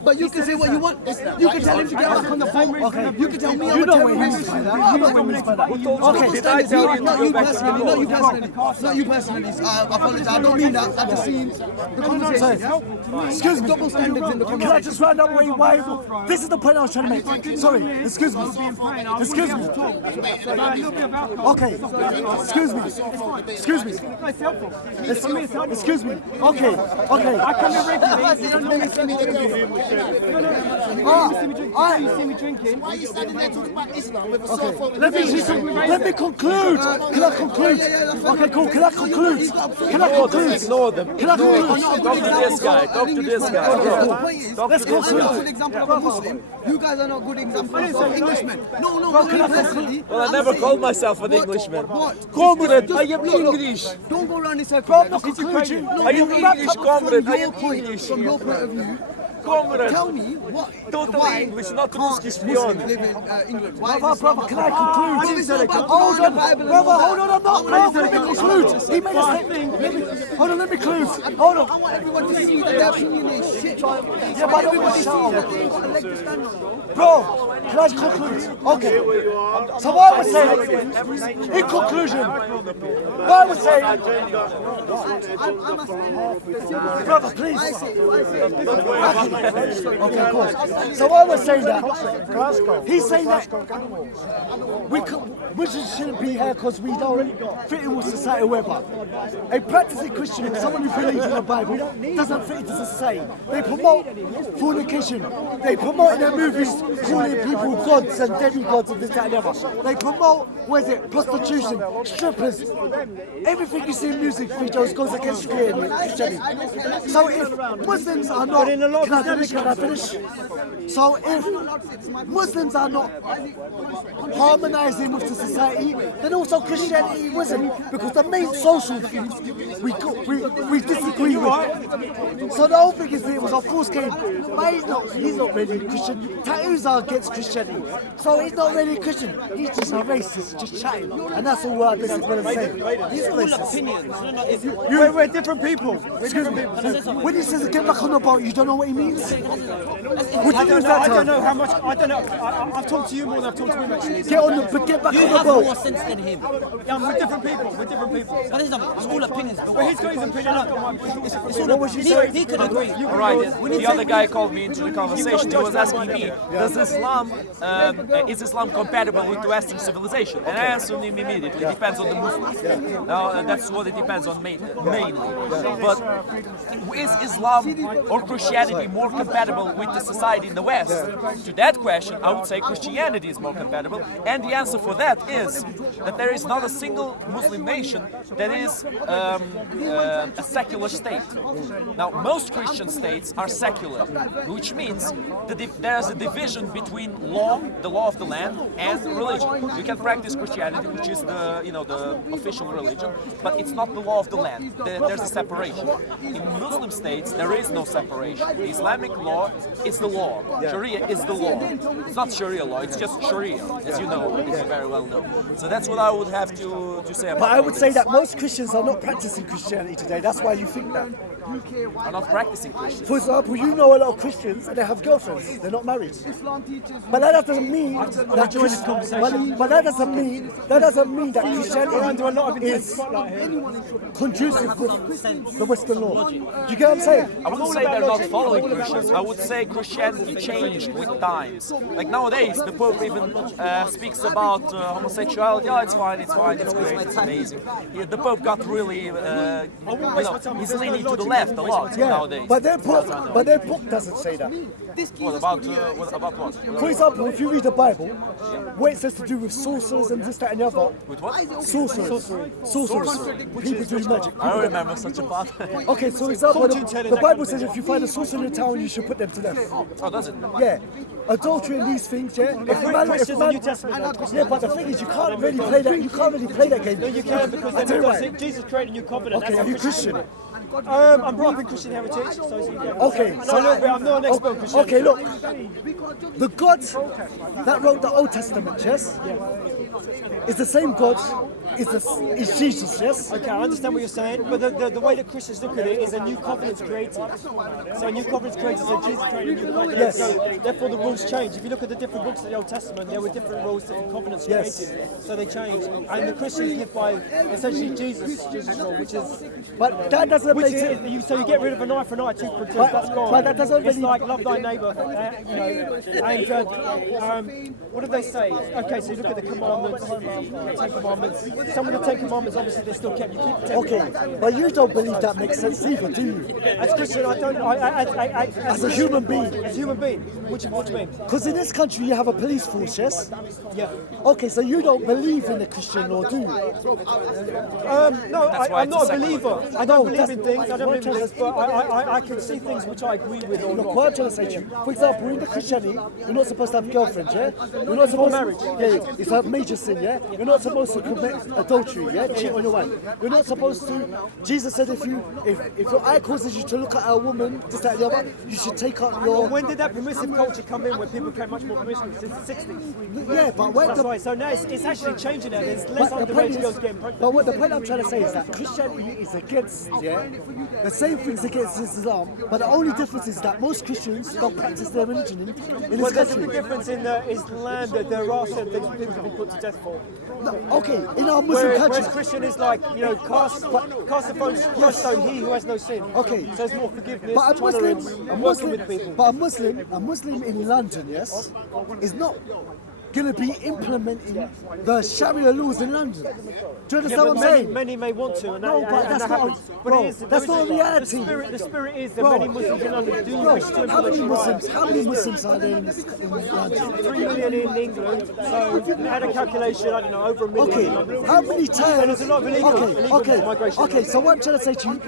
But you can say what you want. You can tell him to get back on the phone. Okay. You can tell me I'm a terrorist. Okay, did I tell you to Not go you back to personally, not you personally. Not you personally. I apologize. I don't mean that. I've just seen the conversation. Yeah? Excuse me. Double standards in the Can I conversation. just round up why? This is the point I was trying to make. Sorry, excuse me. Excuse me. Okay, excuse me. Excuse me. Excuse me. Okay, okay. I come here regularly. You don't normally see me drinking. You see me drinking. Why are you standing there talking about Islam with a cell phone? Let me conclude. Can I conclude? Okay, cool. Can I conclude? Can I conclude? Ignore them. Can I conclude? Talk to this guy. Talk to this guy. The point is, Let's I'm not a conclude. good example of a Muslim. You guys are not good examples of Englishmen. No, me personally. Well, I never called myself an Englishman. What? Comrade, I am Look, English. Don't go around in circles. I am English, comrade. I am English. From your point of view, Comrade. tell me what. Totally why English, not can't Ruski Muslims spion. live in England? Why Brother, can I conclude? It's not about Hold on, Bible and brother, all hold that. on, I'm not. Let me conclude. He made a statement. Hold on, let me conclude. Hold I on. want everyone to see that their opinion is shit. Yeah, but Everybody sees that they ain't got a leg to stand on, bro. Bro, can I conclude? Okay. So what I was saying, in conclusion, what I was saying, I'm asking. brother, please. I say it. Okay, cool. So I was saying that he's saying that we shouldn't be here because we don't fit in with society or whatever. A practicing Christian, someone who believes in the Bible, doesn't fit into society. They promote fornication. They promote in their movies calling people gods and demigods and this, that, and the other. They promote, prostitution, strippers. Everything you see in music videos goes against Christianity. So if Muslims are not, can I finish? So if Muslims are not harmonizing with the society, then also Christianity wasn't, because the main social things we disagree with. So the whole thing is that it was a false game. But he's not really Christian. Tattoos are against Christianity. So he's not really Christian. He's just a racist, just chatting. And that's all this is what I'm saying. He's all opinions. We're different people. Excuse me. When he says get back on the boat, you don't know what he means? I don't know how much. I don't know. I've talked to you more than I've talked to him actually. Get back on the boat. More sense than him. Yeah, we're different people. We're different people. But it's all opinions. But he's got his opinion. I've got mine. What was you saying? He could agree. All right, the other guy called me into the conversation. He was asking me, is Islam compatible with Western civilization? And I answered him immediately. It depends on the Muslims. Now, that's what it depends on mainly. But is Islam or Christianity more compatible with the society in the West? To that question, I would say Christianity is more compatible. And the answer for that is that there is not a single Muslim nation that is a secular state. Now, most Christian states are secular, which means that there's a division between the law of the land, and religion. You can practice Christianity, which is the official religion, but it's not the law of the land. There's a separation. In Muslim states, there is no separation. The Islamic law is the law. Sharia is the law. It's not Sharia law, it's just Sharia, as you know, as you very well know. So that's what I would have to say about But I would say that most Christians are not practicing Christianity today. That's why you think that. are not practicing Christians. For example, you know a lot of Christians and they have girlfriends. They're not married. But that doesn't mean that that doesn't mean that Christianity is conducive with the Western law. Do you get what I'm saying? I wouldn't say they're not following Christians. I would say Christianity changed with times. Like nowadays, the Pope even speaks about homosexuality. Oh, it's fine, it's great, it's amazing. The Pope got really, he's leaning to the left left a lot nowadays. But their book doesn't say that. What about what? For example, if you read the Bible, where it says to do with sorcerers and this, that, and the other. With what? Sorcerers. People do magic. I don't remember such a part. Okay, so example, the Bible says if you find a sorcerer in a town, you should put them to death. Oh, does it? Yeah. Adultery and these things, yeah. If man, yeah, but the thing is, you can't really play that. You can't really play that game. No, you can because Jesus created a new covenant. Okay, are you Christian? I'm brought up in Christian heritage, so okay, so a little bit. I'm not an expert on Christianity. Okay, look, the God that wrote the Old Testament, yes, is the same God. Is Jesus, yes? Okay, I understand what you're saying, but the way that Christians look at it is a new covenant's created. So a new covenant's created, so Jesus created a new covenant. Yes. So therefore the rules change. If you look at the different books of the Old Testament, there were different rules, different covenants created. So they change. And the Christians live by essentially Jesus' rule, which is... But that doesn't make sense. So you get rid of an eye for an eye, tooth for a tooth, that's gone. But that doesn't It's really... like love thy neighbour, and what do they say? Okay, so you look at the commandments, the Ten Commandments. Some of the Ten Commandments, obviously, they're still kept. You keep the Ten Okay, but you don't believe that makes sense either, do you? As a Christian, I don't. As a human being. As a human being. What do you mean? Because in this country you have a police force, yes? Yeah. Okay, so you don't believe in the Christian law, do you? No, I'm not a believer. I don't believe in things. I don't believe in this, but I can see things which I agree with or Look, not. what I'm trying to say to you, for example, in the Christianity, you're not supposed to have girlfriends, yeah? You're not supposed marriage. Yeah, it's a major sin, yeah? You're not supposed to commit adultery, yeah? Cheat on your wife. You're not supposed to. Jesus said if your eye causes you to look at a woman, this, that, the other, you should take out your. When did that permissive culture come in where people became much more permissive since the 60s? Yeah, but when That's right. So now it's actually changing now. There's less underage girls getting pregnant. But what the point I'm trying to say is that Christianity is against, yeah, the same things against Islam, but the only difference is that most Christians don't practice their religion in this Well, there's a country. big difference in Islam that there are certain things people can be put to death for. No, okay, in our Muslim country. Whereas Christian is like, cast the first stone, he who has no sin. Okay. So there's more forgiveness, But tolerance, and working with people. But a Muslim in London, yes, is not going to be implementing the Sharia laws in London. Do you understand what I'm saying? Many may want to, and No, that, but and that's that not. happens. But Bro, it is, that's not a reality. The spirit is that Bro, many Muslims in London do Bro, wish to how implement many Sharia. How many Muslims are there in London? 3 million in England, so I had a calculation, I don't know, over 1 million Okay, in London. how many times? And there's a lot of illegal migration. Okay, so what I'm trying to say to you,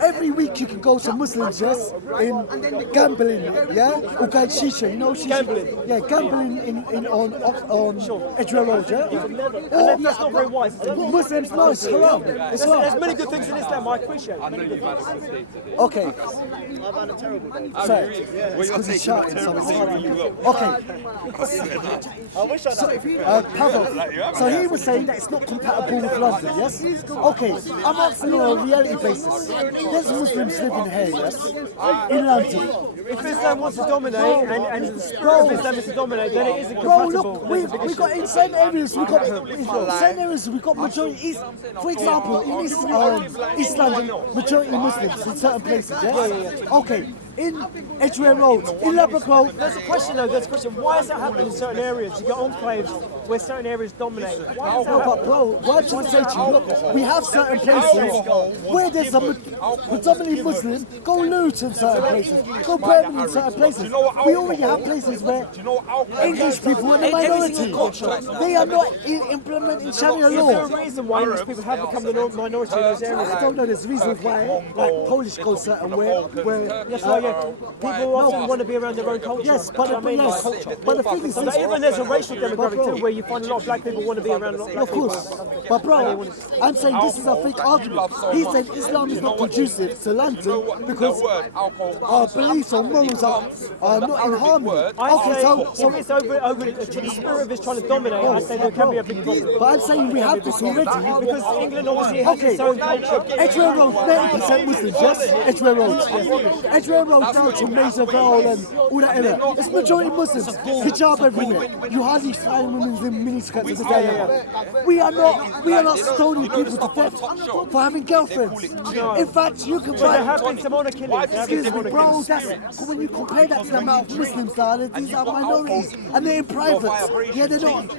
every week you can go to Muslims, yes, in gambling, yeah, or get shisha, you know shisha? Gambling. Yeah, gambling on Edgware Road, yeah? And that's not very wise, is it? Muslims, no, it's haram. It's There's haram. many good things in Islam I appreciate. Many good things. Okay, I've had a terrible day. sorry, it's because he's shouting, so it's okay. I wish I know. Pavel, so he was saying that it's not compatible with London, yes? Okay, I'm asking on a reality basis. There's Muslims living here, yes? In London. If Islam wants to dominate and the spirit of Islam is to dominate, then it isn't Bro, compatible. look, we got in certain areas, we got majority. For example, in East London, majority Muslims in certain places, yes? Okay, in Edgware Road, in Ladbroke Road. There's a question though, why does that happen in certain areas? You get enclaves where certain areas dominate. Why does that No, happen? but bro, what I'm trying to say to you, look, we have certain places where there's a predominantly Muslim, go loot in certain places, go burn in certain places. We already have places where English people are the minority. They are not implementing Sharia Is there law. a reason why English people have become the minority in those areas? I don't know, there's reasons why, like Polish go certain where Yes, right, yeah. People often want to be around their own culture. yes, Do you know what I mean? Like yes, culture. but the thing is, So even there's a racial demographic too, where you find a lot of black people want to be around a lot of black of course. But bro, I'm saying this is a fake argument. He said Islam is not conducive to London because our beliefs or morals are not in harmony. I Okay, say so if it's over the spirit of it's trying to dominate, I say there can be a big problem. but I'm saying we have this already. Because England obviously has Okay, its own culture. Edgware Road, 90% Muslims, yes? Edgware Road. Edgware road down to Maysville and all that area. It's majority Muslims. Hijab everywhere. You hardly find women in miniskirts in this area. We are not stoning people to death for having girlfriends. In fact, you can There find. have been some honor killings. Excuse me, bro. When you compare that to the amount of Muslims that are, these are minorities, and they're in private. Yeah, they're not.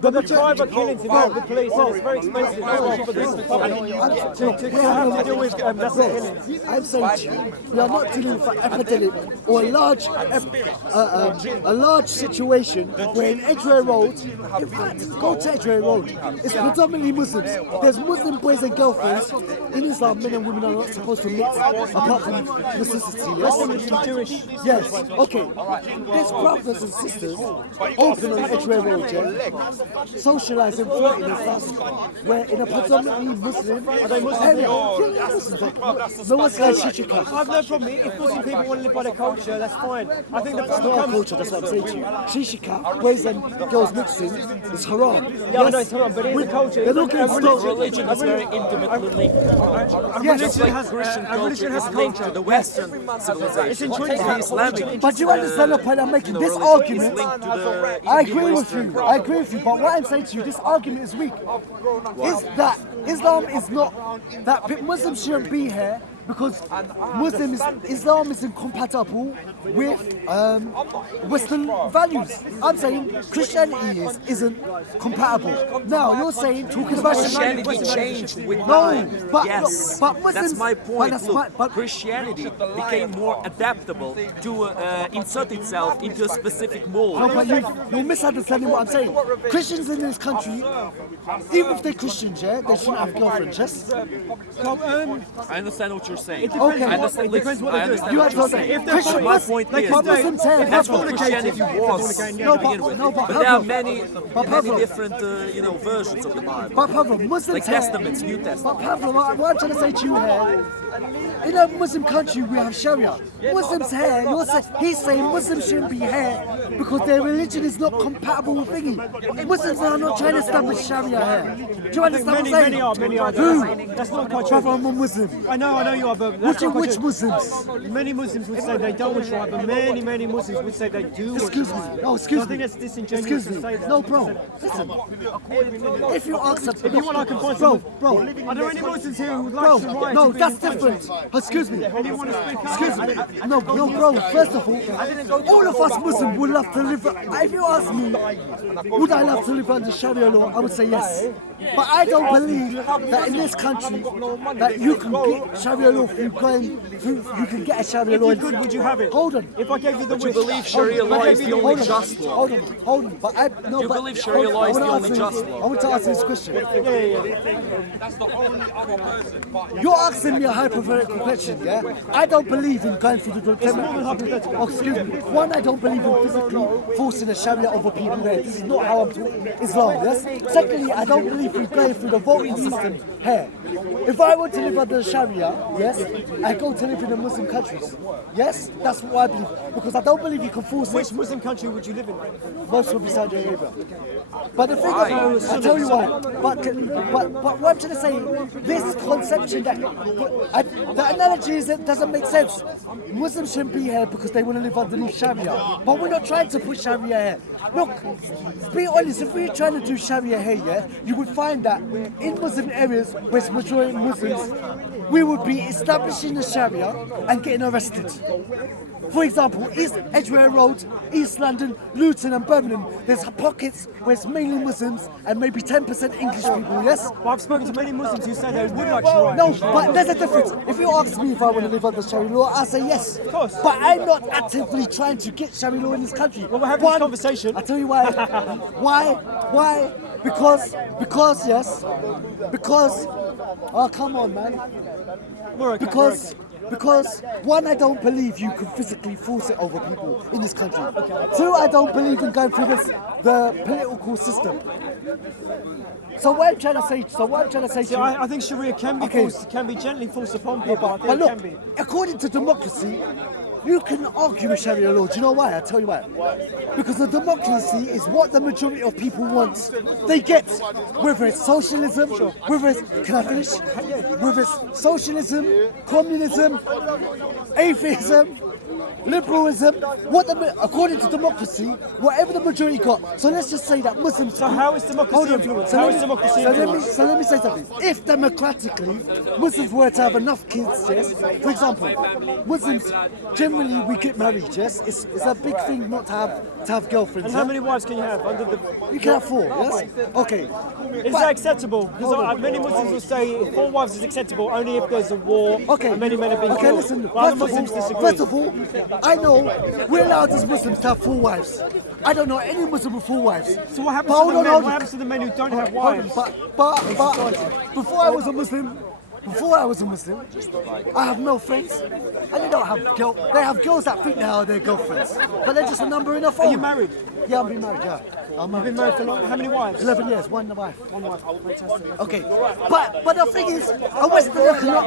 But the private killings involve the police, and it's very expensive as well for the public to have to deal with lesser killings. I'm saying to you, we are not dealing with an epidemic or a large situation where in Edgware Road, in fact, go to Edgware Road, it's predominantly Muslims. There's Muslim boys and girlfriends. In Islam, men and women are not supposed to mix apart from necessity. Yes? Jewish. Yes, okay. There's brothers and sisters open on Edgware Road, yeah? Socialising, flirting and stuff, where in a predominantly Muslim area. Yeah, Muslims. No one's like Shishika. I've no problem. If Muslim people want to live by their culture, that's fine. I think the It's problem not our comes. culture, that's what I'm saying to you. Shishika, boys and girls mixing, is haram. Yeah, I know it's haram, but it is a culture. They're not getting stopped. Religion is very intimately linked. Yes. Just like Christian culture is linked to the Western civilization. The Islamic. But you understand the point I'm making? This argument, I agree with you, but what I'm saying to you, this argument is weak. Is that Islam is not, that Muslims shouldn't be here because Islam is incompatible with Western values. I'm saying Christianity isn't compatible. Now you're saying talking about Christianity changed with no, time. but Yes, but Muslims, that's my point. But Look, Christianity became more adaptable to insert itself into a specific mold. no, but you're misunderstanding what I'm saying. Christians in this country, even if they're Christians, yeah, they shouldn't have girlfriends. Yes. I understand what you're saying. Okay. I understand, depends what they do. understand You what have you're to saying. Christian My point is, Muslims here. that's what Christianity was to begin with. no, but But there are Pablo, many different versions of the Bible. But Pablo, Muslims Like here. Testaments, New Testament. But Pablo, what I'm trying to say to you here, in a Muslim country we have Sharia. Muslims here, he's saying Muslims shouldn't be here because their religion is not compatible with thingy. Muslims are not trying to establish Sharia here. Do you understand what I'm saying? Many are. Who? That's not quite Brother, true. I'm a Muslim. I know you are, but that's not quite Which true. Muslims? Many Muslims would say they don't want Sharia, but many Muslims would say they do want Excuse me. Sharia. No, So excuse I think me. that's disingenuous Excuse to me. say that. No, bro. Listen. If you ask If you want, I can find bro, some. bro, Are there any Muslims here who would bro, like to riot? no, and be that's in the different. country? Excuse me. Anyone who speaks Excuse me. No, bro. First of all of us Muslims would love to live. If you ask me, would I love to live under Sharia law? I would say yes. But I don't believe that in this country that you can get Sharia law through going through. You can get a Sharia law. If you could, would you have it? Hold on. If I gave you the You wish. believe Sharia law is the only just law. Hold on. But I no. You but believe Sharia law is I the wanna only answer- just law? I want to answer this question. That's the only other person. But You're asking me a hypothetical question, yeah? I don't believe in going through the hypothetical. Oh, excuse me. One, I don't believe in physically forcing a Sharia over people here. This is not how I'm talking Islam, yes? Secondly, I don't believe in going through the voting system here. If I want to live under Sharia, yes, I go to live in the Muslim countries. Yes? That's what I believe. Because I don't believe you can force Which it. Muslim country would you live in? Most will be Saudi Arabia. But the thing is, I'll tell you why. But what I'm trying to say, this conception that the analogy is it doesn't make sense. Muslims shouldn't be here because they want to live underneath Sharia. But we're not trying to put Sharia here. Look, to be honest, if we were trying to do Sharia here, yeah, you would find that in Muslim areas where it's majority Muslims, we would be establishing the Sharia and getting arrested. For example, East Edgware Road, East London, Luton and Birmingham, there's pockets where it's mainly Muslims and maybe 10% English people, yes? Well, I've spoken to many Muslims who say they would like Sharia. No, but there's a difference. If you ask me if I want to live under Sharia law, I say yes. Of course. But I'm not actively trying to get Sharia law in this country. Well, we're having this conversation. I'll tell you why. Why? Because, yes. Because, oh, come on, man. We're okay, Because one, I don't believe you can physically force it over people in this country. Two, I don't believe in going through the political system. So what I'm trying to say See, to you, I think Sharia can be gently forced upon people. I think but it look, can be. according to democracy, you can argue with Sharia law. Do you know why? I'll tell you why. Because the democracy is what the majority of people want. They get, whether it's socialism, whether it's, can I finish? Whether it's socialism, communism, atheism, liberalism, according to democracy, whatever the majority got. So let's just say that Muslims. So how is democracy influenced? How is democracy influenced? So let me say something. If democratically Muslims were to have enough kids, yes. For example, Muslims generally we get married, yes. It's a big thing not to have girlfriends. And how many wives can you have under the? You can have 4, yes. Okay. Is that acceptable? Because many Muslims will say 4 wives is acceptable only if there's a war. Okay. And many men have been Okay, killed. listen. While the Muslims disagree. First of all, I know we're allowed as Muslims to have 4 wives. I don't know any Muslim with 4 wives. So what happens to the men? What happens to the men who don't have wives? But before I was a Muslim, I have no friends, and they don't have girls. They have girls that think they are their girlfriends, but they're just a number in a phone. Are you married? Yeah, I'm being married. Yeah, You've been married for long. How many wives? 11 years, one wife. One wife. Fantastic. Okay, but the thing is, a Westerner cannot,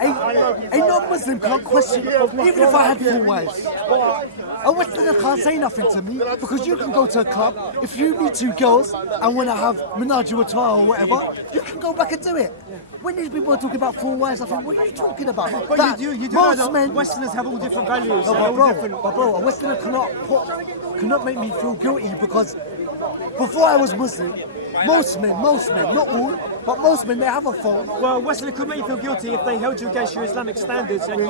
a non-Muslim can't question, even if I had 4 wives. A Westerner can't say nothing to me because you can go to a club, if you meet 2 girls and want to have menage a trois or whatever, you can go back and do it. When these people are talking about 4 wives, I think, what are you talking about? But you do know that Westerners have all different values. No, but bro, a Westerner cannot make me feel guilty because before I was Muslim, most men, not all, but most men, they have a phone. Well, Westerner could make you feel guilty if they held you against your Islamic standards and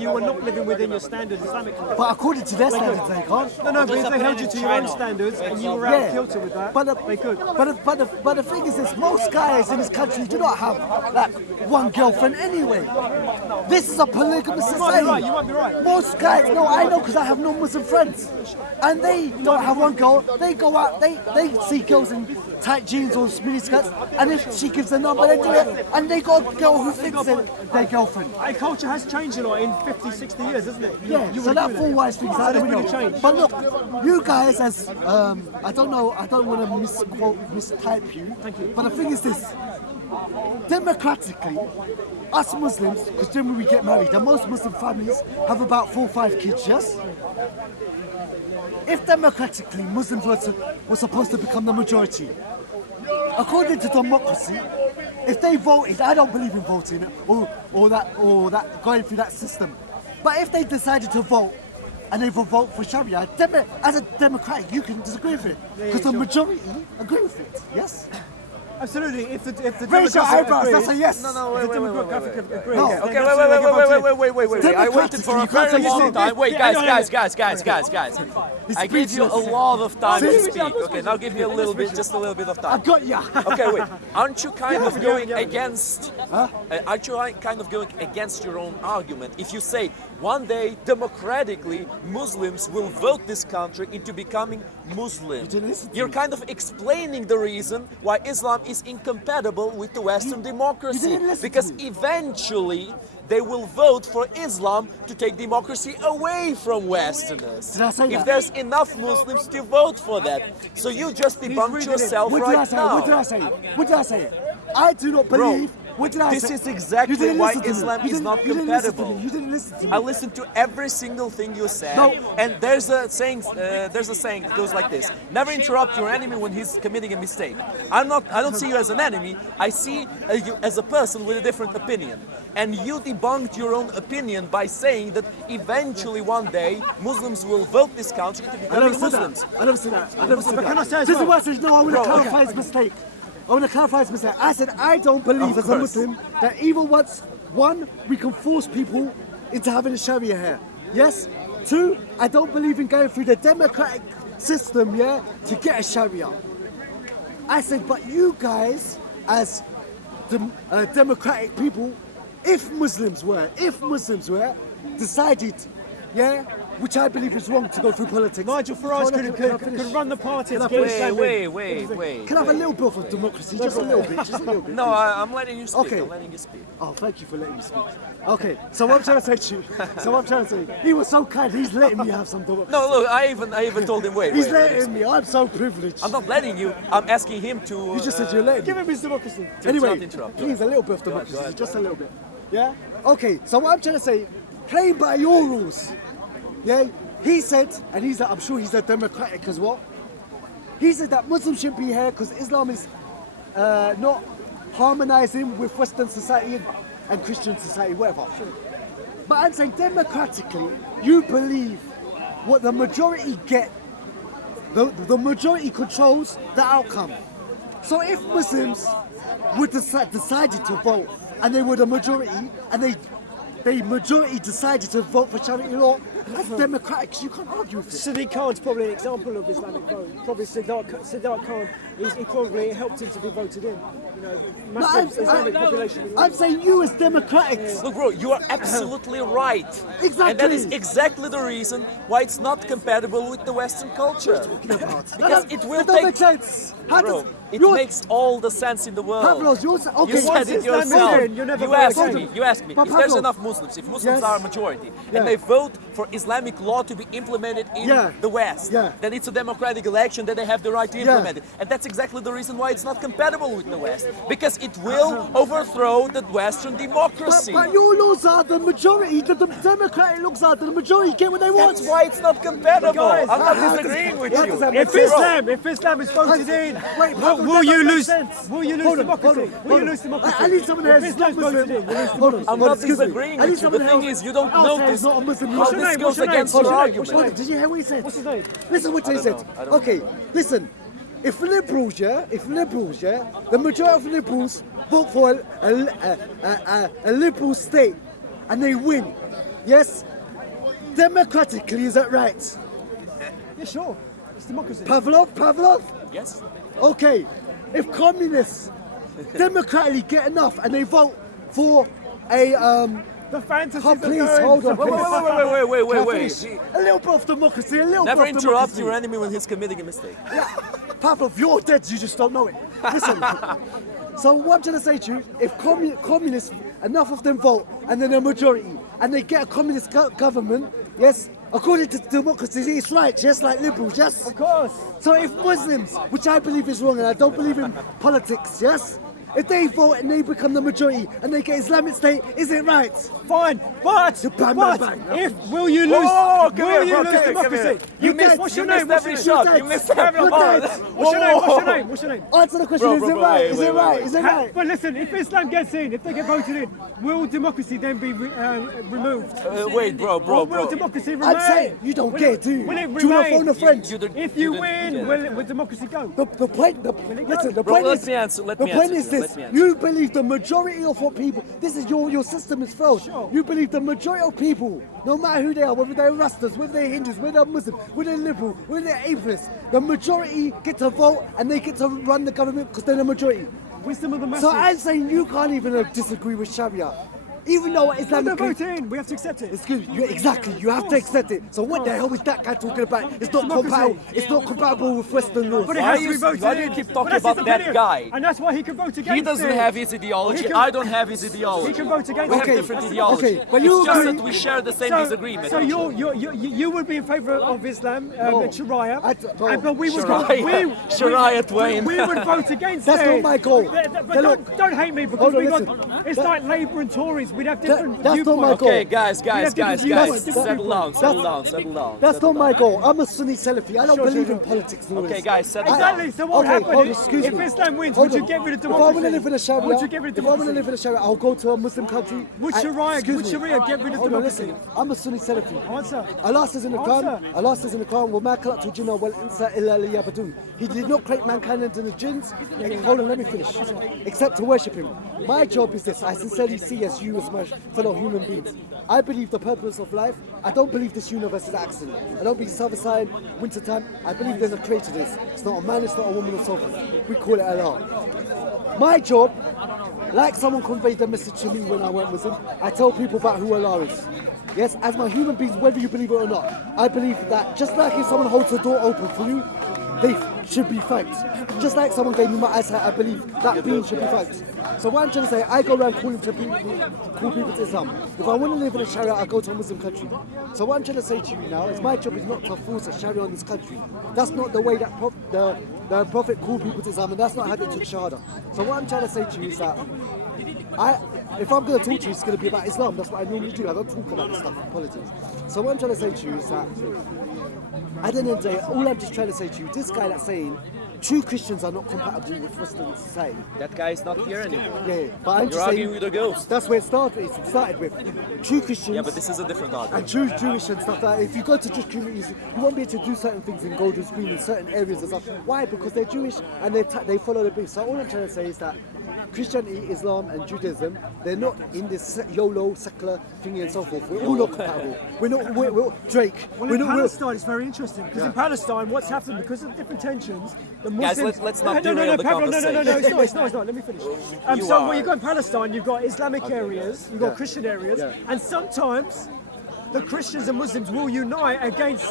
you were not living within your standards Islamically. But according to their standards, they can't. No, but if they held you to your own standards and you were out of kilter with that, they could. But the thing is this, most guys in this country do not have like 1 girlfriend anyway. This is a polygamous society. You might be right. Most guys, no, I know because I have non-Muslim friends. And they don't have 1 girl, they go out, they see girls in tight jeans or mini skirts, and if she gives a number, they do it, and they got a girl who thinks they're their girlfriend. Culture has changed a lot in 50, 60 years, hasn't it? Yeah, so that 4 wives thing, I don't know. But look, you guys as, I don't want to mistype you, but the thing is this, democratically, us Muslims, because generally we get married, and most Muslim families have about 4 or 5 kids, yes? If democratically Muslims were supposed to become the majority, according to democracy, if they voted, I don't believe in voting or that going through that system, but if they decided to vote and they will vote for Sharia, as a democratic, you can disagree with it because the majority agree with it. Yes. Absolutely. If the raise your eyebrows. That's a yes. No, wait. agree. Okay, wait. I waited for a very long time. Wait, guys. I gave you a lot of time to speak. Okay, now give me just a little bit of time. I got ya. Okay, wait. Aren't you kind of going against? Aren't you kind of going against your own argument if you say one day democratically Muslims will vote this country into becoming Muslim? You're kind of explaining the reason why Islam is incompatible with the Western democracy, because eventually they will vote for Islam to take democracy away from Westerners. Did I say if that? there's enough Muslims to vote for that. So you just debunked yourself right now. What did I say? I do not believe. What did I say? This is exactly why Islam is not compatible. You didn't listen to me. I listened to every single thing you said. No. And there's a saying that goes like this: never interrupt your enemy when he's committing a mistake. I don't see you as an enemy. I see you as a person with a different opinion. And you debunked your own opinion by saying that eventually one day Muslims will vote this country to become Muslims. I never said that. Can I say as This is well? what I said. No, I want to clarify his mistake. I said I don't believe as a Muslim that even once, 1, we can force people into having a Sharia here. Yes? 2, I don't believe in going through the democratic system, yeah, to get a Sharia. I said, but you guys, as democratic people, if Muslims were decided, yeah, which I believe is wrong to go through politics. Nigel Farage could run the party. Wait. Can I have a little bit of democracy? Just a little bit. No, I'm letting you speak. Okay. I'm letting you speak. Oh, thank you for letting me speak. Okay, so what I'm trying to say to you, he was so kind, he's letting me have some democracy. No, look, I even told him, wait. He's letting me, I'm so privileged. I'm not letting you. I'm asking him to. You just said you're letting me. Give him his democracy. Anyway, interrupt. please, a little bit of democracy, just a little bit. Yeah? Okay, so what I'm trying to say, playing by your rules, yeah? He said, and I'm sure he's a democratic as well, he said that Muslims shouldn't be here because Islam is not harmonizing with Western society and Christian society, whatever. But I'm saying democratically, you believe what the majority get, the majority controls the outcome. So if Muslims would decided to vote and they were the majority and they majority decided to vote for Sharia law, that's democratic, so you can't argue with it. Sadiq Khan's probably an example of Islamic vote. Probably Sadiq Khan, he probably helped him to be voted in. You know, massive Islamic population. I'm saying you as democrats. Look, bro, you are absolutely right. Exactly. And that is exactly the reason why it's not compatible with the Western culture. Because it will That don't make sense. How Bro, does, it makes all the sense in the world. Pavlos, okay. You said it yourself. You asked me. But If there's Pavlos- enough Muslims, if Muslims Yes. are a majority, Yeah. and they vote for Islamic law to be implemented in Yeah. the West, Yeah. then it's a democratic election that they have the right to implement it. And that's exactly the reason why it's not compatible with the West. Because it will overthrow the Western democracy. But your laws are the majority, the democratic laws are the majority get what they want. That's why it's not compatible. Guys, I'm not how does- disagreeing with how you. does that make If sense? Islam is voted in, Wait, will you lose? Will you lose democracy? Will you lose democracy? I need someone If else Islam's not voted Muslim. in, will you lose Hold on, I'm hold on, not excuse me. disagreeing I need with you. The someone thing else is, you don't outside notice is not a Muslim. how What's your this name? goes What's your name? against What's your your name? argument. Hold on, did you hear what he said? What's his name? Listen what he said. I don't know. Okay, listen. If liberals, the majority of liberals vote for a liberal state and they win, yes, democratically, is that right? Yeah, sure. It's democracy. Pavlov? Yes? Okay, if communists democratically get enough and they vote for a The fantasies Oh, of please, going- hold on, Wait, please. wait. Can I finish? A little bit of democracy, a little Never bit of interrupt democracy. your enemy when he's committing a mistake. Yeah, Pavlov, you're dead, you just don't know it. Listen, so what I'm trying to say to you, if communists, enough of them vote, and then a majority, and they get a communist government, yes, according to democracy, it's right, just like liberals, yes? Of course. So if Muslims, which I believe is wrong, and I don't believe in politics, yes? If they vote and they become the majority and they get Islamic State, is it right? Fine, but Bang, bang, bang. if will you lose? Whoa, come will here, you bro, lose come here, democracy? come here. You dead. missed. What's your You name? missed What's every your shot. name? You missed What's every your ball. name? What's your name? What's your name? What's your name? Answer the question, Bro, is bro, it bro, right? wait, Is wait, it wait, right? wait. Is it right? But listen, if Islam gets in, if they get voted in, will democracy then be removed? Wait, bro. Or will democracy remain? I'm saying, you don't Will get it- it, do you? Will it Do you want to remain? phone a friend? If you win, will democracy go? The point, listen, the Bro, point let is, me answer, let the me point answer is you, this: let me answer. you believe the majority of what people. This is your system is failed. Sure. You believe the majority of people, no matter who they are, whether they're Rastas, whether they're Hindus, whether they're Muslim, whether they're liberal, whether they're atheists, the majority get to vote and they get to run the government because they're the majority. Wisdom of the masses. So I'm saying you can't even disagree with Sharia, even though If they Islamic. vote in, we have to accept it. Excuse me, exactly. You have to accept it. So what the hell is that guy talking about? It's not compatible. It's not compatible with Western laws. But it Why has you- to be voted why do you in. keep But talking that's his about that opinion. guy? And that's why he can vote against He doesn't it. have his ideology. He can- I don't have his ideology. He can vote against We it. have different That's ideology. okay, but It's you just agree- that we share the same disagreement. So you would be in favour of Islam, and Sharia, no. but we would Sharia Twain. we would vote against That's it. not my goal. But don't hate me because Hold on, we got. listen. It's like Labour and Tories. We'd have different that's not my viewpoints. goal. Okay, guys, have different views. settle down. That's not my goal. I'm a Sunni Salafi. I don't Sure, believe sure. in politics. and all Okay, this. guys, settle Exactly. down. So what Okay, happened hold on, excuse if me. Islam wins? Hold Would you on. get rid of If I want to democracy? live in a Sharia, Would you get rid of if I want to democracy? live in a Sharia, I'll go to a Muslim country. Would and- Sharia excuse would me. Sharia get rid of Hold on, democracy? listen. I'm a Sunni Salafi. Answer. Allah says in the Quran, Answer. Allah says in the Quran, وَمَا خَلَقْتُ الْجِنَّ وَالْإِنسَ إِلَّا لِيَعْبُدُونِ. He did not create mankind and the jinns. Hold on, let me finish. Except to worship him. My job is this. I sincerely see as you as my fellow human beings. I believe the purpose of life. I don't believe this universe is an accident. I don't believe summer time, winter time. I believe there's a creator to this. It's not a man, it's not a woman or so forth. We call it Allah. My job, like someone conveyed the message to me when I went Muslim, I tell people about who Allah is. Yes, as my human beings, whether you believe it or not, I believe that just like if someone holds the door open for you, they should be thanked. Just like someone gave me my eyesight, I believe that being should be thanked. So what I'm trying to say, I go around calling call people to Islam. If I want to live in a Sharia, I go to a Muslim country. So what I'm trying to say to you now is my job is not to force a Sharia on this country. That's not the way that the Prophet called people to Islam, and that's not how they took Shahada. So what I'm trying to say to you is that if I'm going to talk to you, it's going to be about Islam. That's what I normally do. I don't talk about this stuff in politics. So what I'm trying to say to you is that at the end of the day, all I'm just trying to say to you, this guy that's saying true Christians are not compatible with Western society. That guy is not here anymore. Yeah, but I'm You're just arguing saying with a ghost. that's where it started. It started with true Christians. Yeah, but this is a different argument. And true Jewish and stuff like that. If you go to Jewish communities, you won't be able to do certain things in Golders Green in certain areas and stuff. Why? Because they're Jewish and they follow the beliefs. So all I'm trying to say is that Christianity, Islam and Judaism, they're not in this YOLO, secular thingy and so forth. We're all not compatible. We're Drake. Well, in Palestine, it's very interesting because in Palestine, what's happened because of different tensions, the Muslims. Guys, let's not derail the conversation. No, it's not. Let me finish. So when you go in Palestine, you've got Islamic areas, you've got Christian areas, and sometimes the Christians and Muslims will unite against,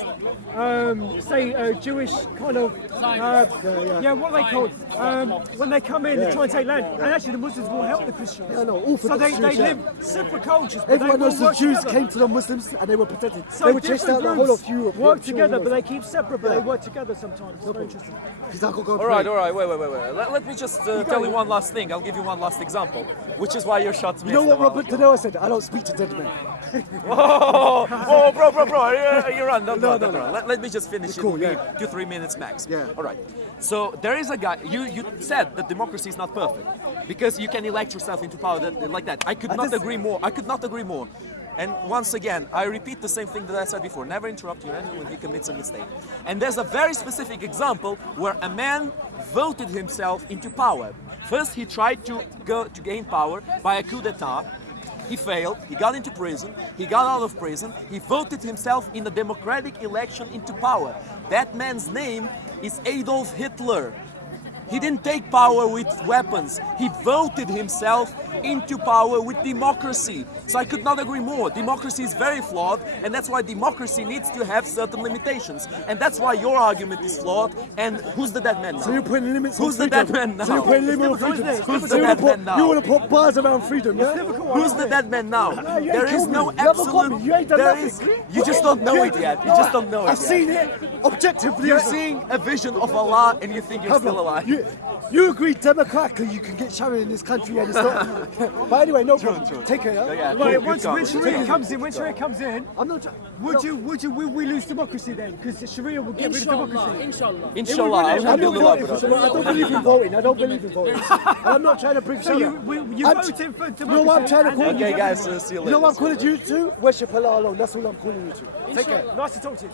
say, Jewish kind of, what are they called? When they come in, they try and take land, and actually the Muslims will help the Christians. So they live separate cultures. But everyone knows the Jews together. came to the Muslims and they were protected. So they were chased out the whole of Europe. work together, but they keep separate, but they work together sometimes. It's very interesting. All right, wait. Let me just tell you one last thing. I'll give you one last example, which is why your shots missed. You know what Robert De Niro said? I don't speak to dead men. Oh, bro, you're on. No. Let me just finish Cool, it. 2-3 minutes max. Yeah. All right. So there is a guy. You said that democracy is not perfect because you can elect yourself into power like that. I could not agree more. And once again, I repeat the same thing that I said before. Never interrupt your enemy when he commits a mistake. And there's a very specific example where a man voted himself into power. First, he tried to gain power by a coup d'etat. He failed, he got into prison, he got out of prison, he voted himself in a democratic election into power. That man's name is Adolf Hitler. He didn't take power with weapons. He voted himself into power with democracy. So I could not agree more. Democracy is very flawed, and that's why democracy needs to have certain limitations. And that's why your argument is flawed. And who's the dead man now? So you're putting limits Who's on the freedom. dead man now? So you're putting limits on freedom. Who's the So dead man now? you want to put bars around freedom, yeah? Who's the dead man now? you There ain't is killed no me. You haven't got absolute. me. You ain't done there nothing. is. You just don't know it yet. You just don't know it. I've seen it objectively. You're seeing a vision of Allah, and you think you're still alive. You agree democratically you can get Sharia in this country and it's not. But anyway, no problem. Take care. Yeah? But when Sharia comes in, I'm not. will we lose democracy then? Because Sharia will get rid of democracy. Inshallah. I'm not voting for Sharia. I don't believe in voting. I'm not trying to bring So Sharia. you voting for democracy? You know what I'm trying to call you? Okay, guys, see you later. You know what I'm calling you to? Worship Allah alone. That's all I'm calling you to. Take care. Nice to talk to you.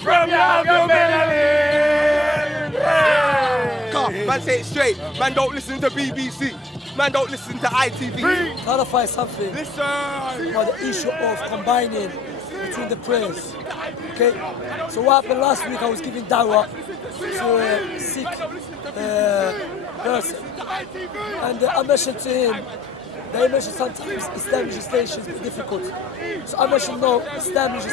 From your Man, say it straight. Man, don't listen to BBC. Man, don't listen to ITV. Clarify something Listen. about the issue of combining between the prayers. Okay? So what happened last week, I was giving dawah to a sick person. And I mentioned to him, they mentioned sometimes Islamic legislation is difficult. So I mentioned no, Islamic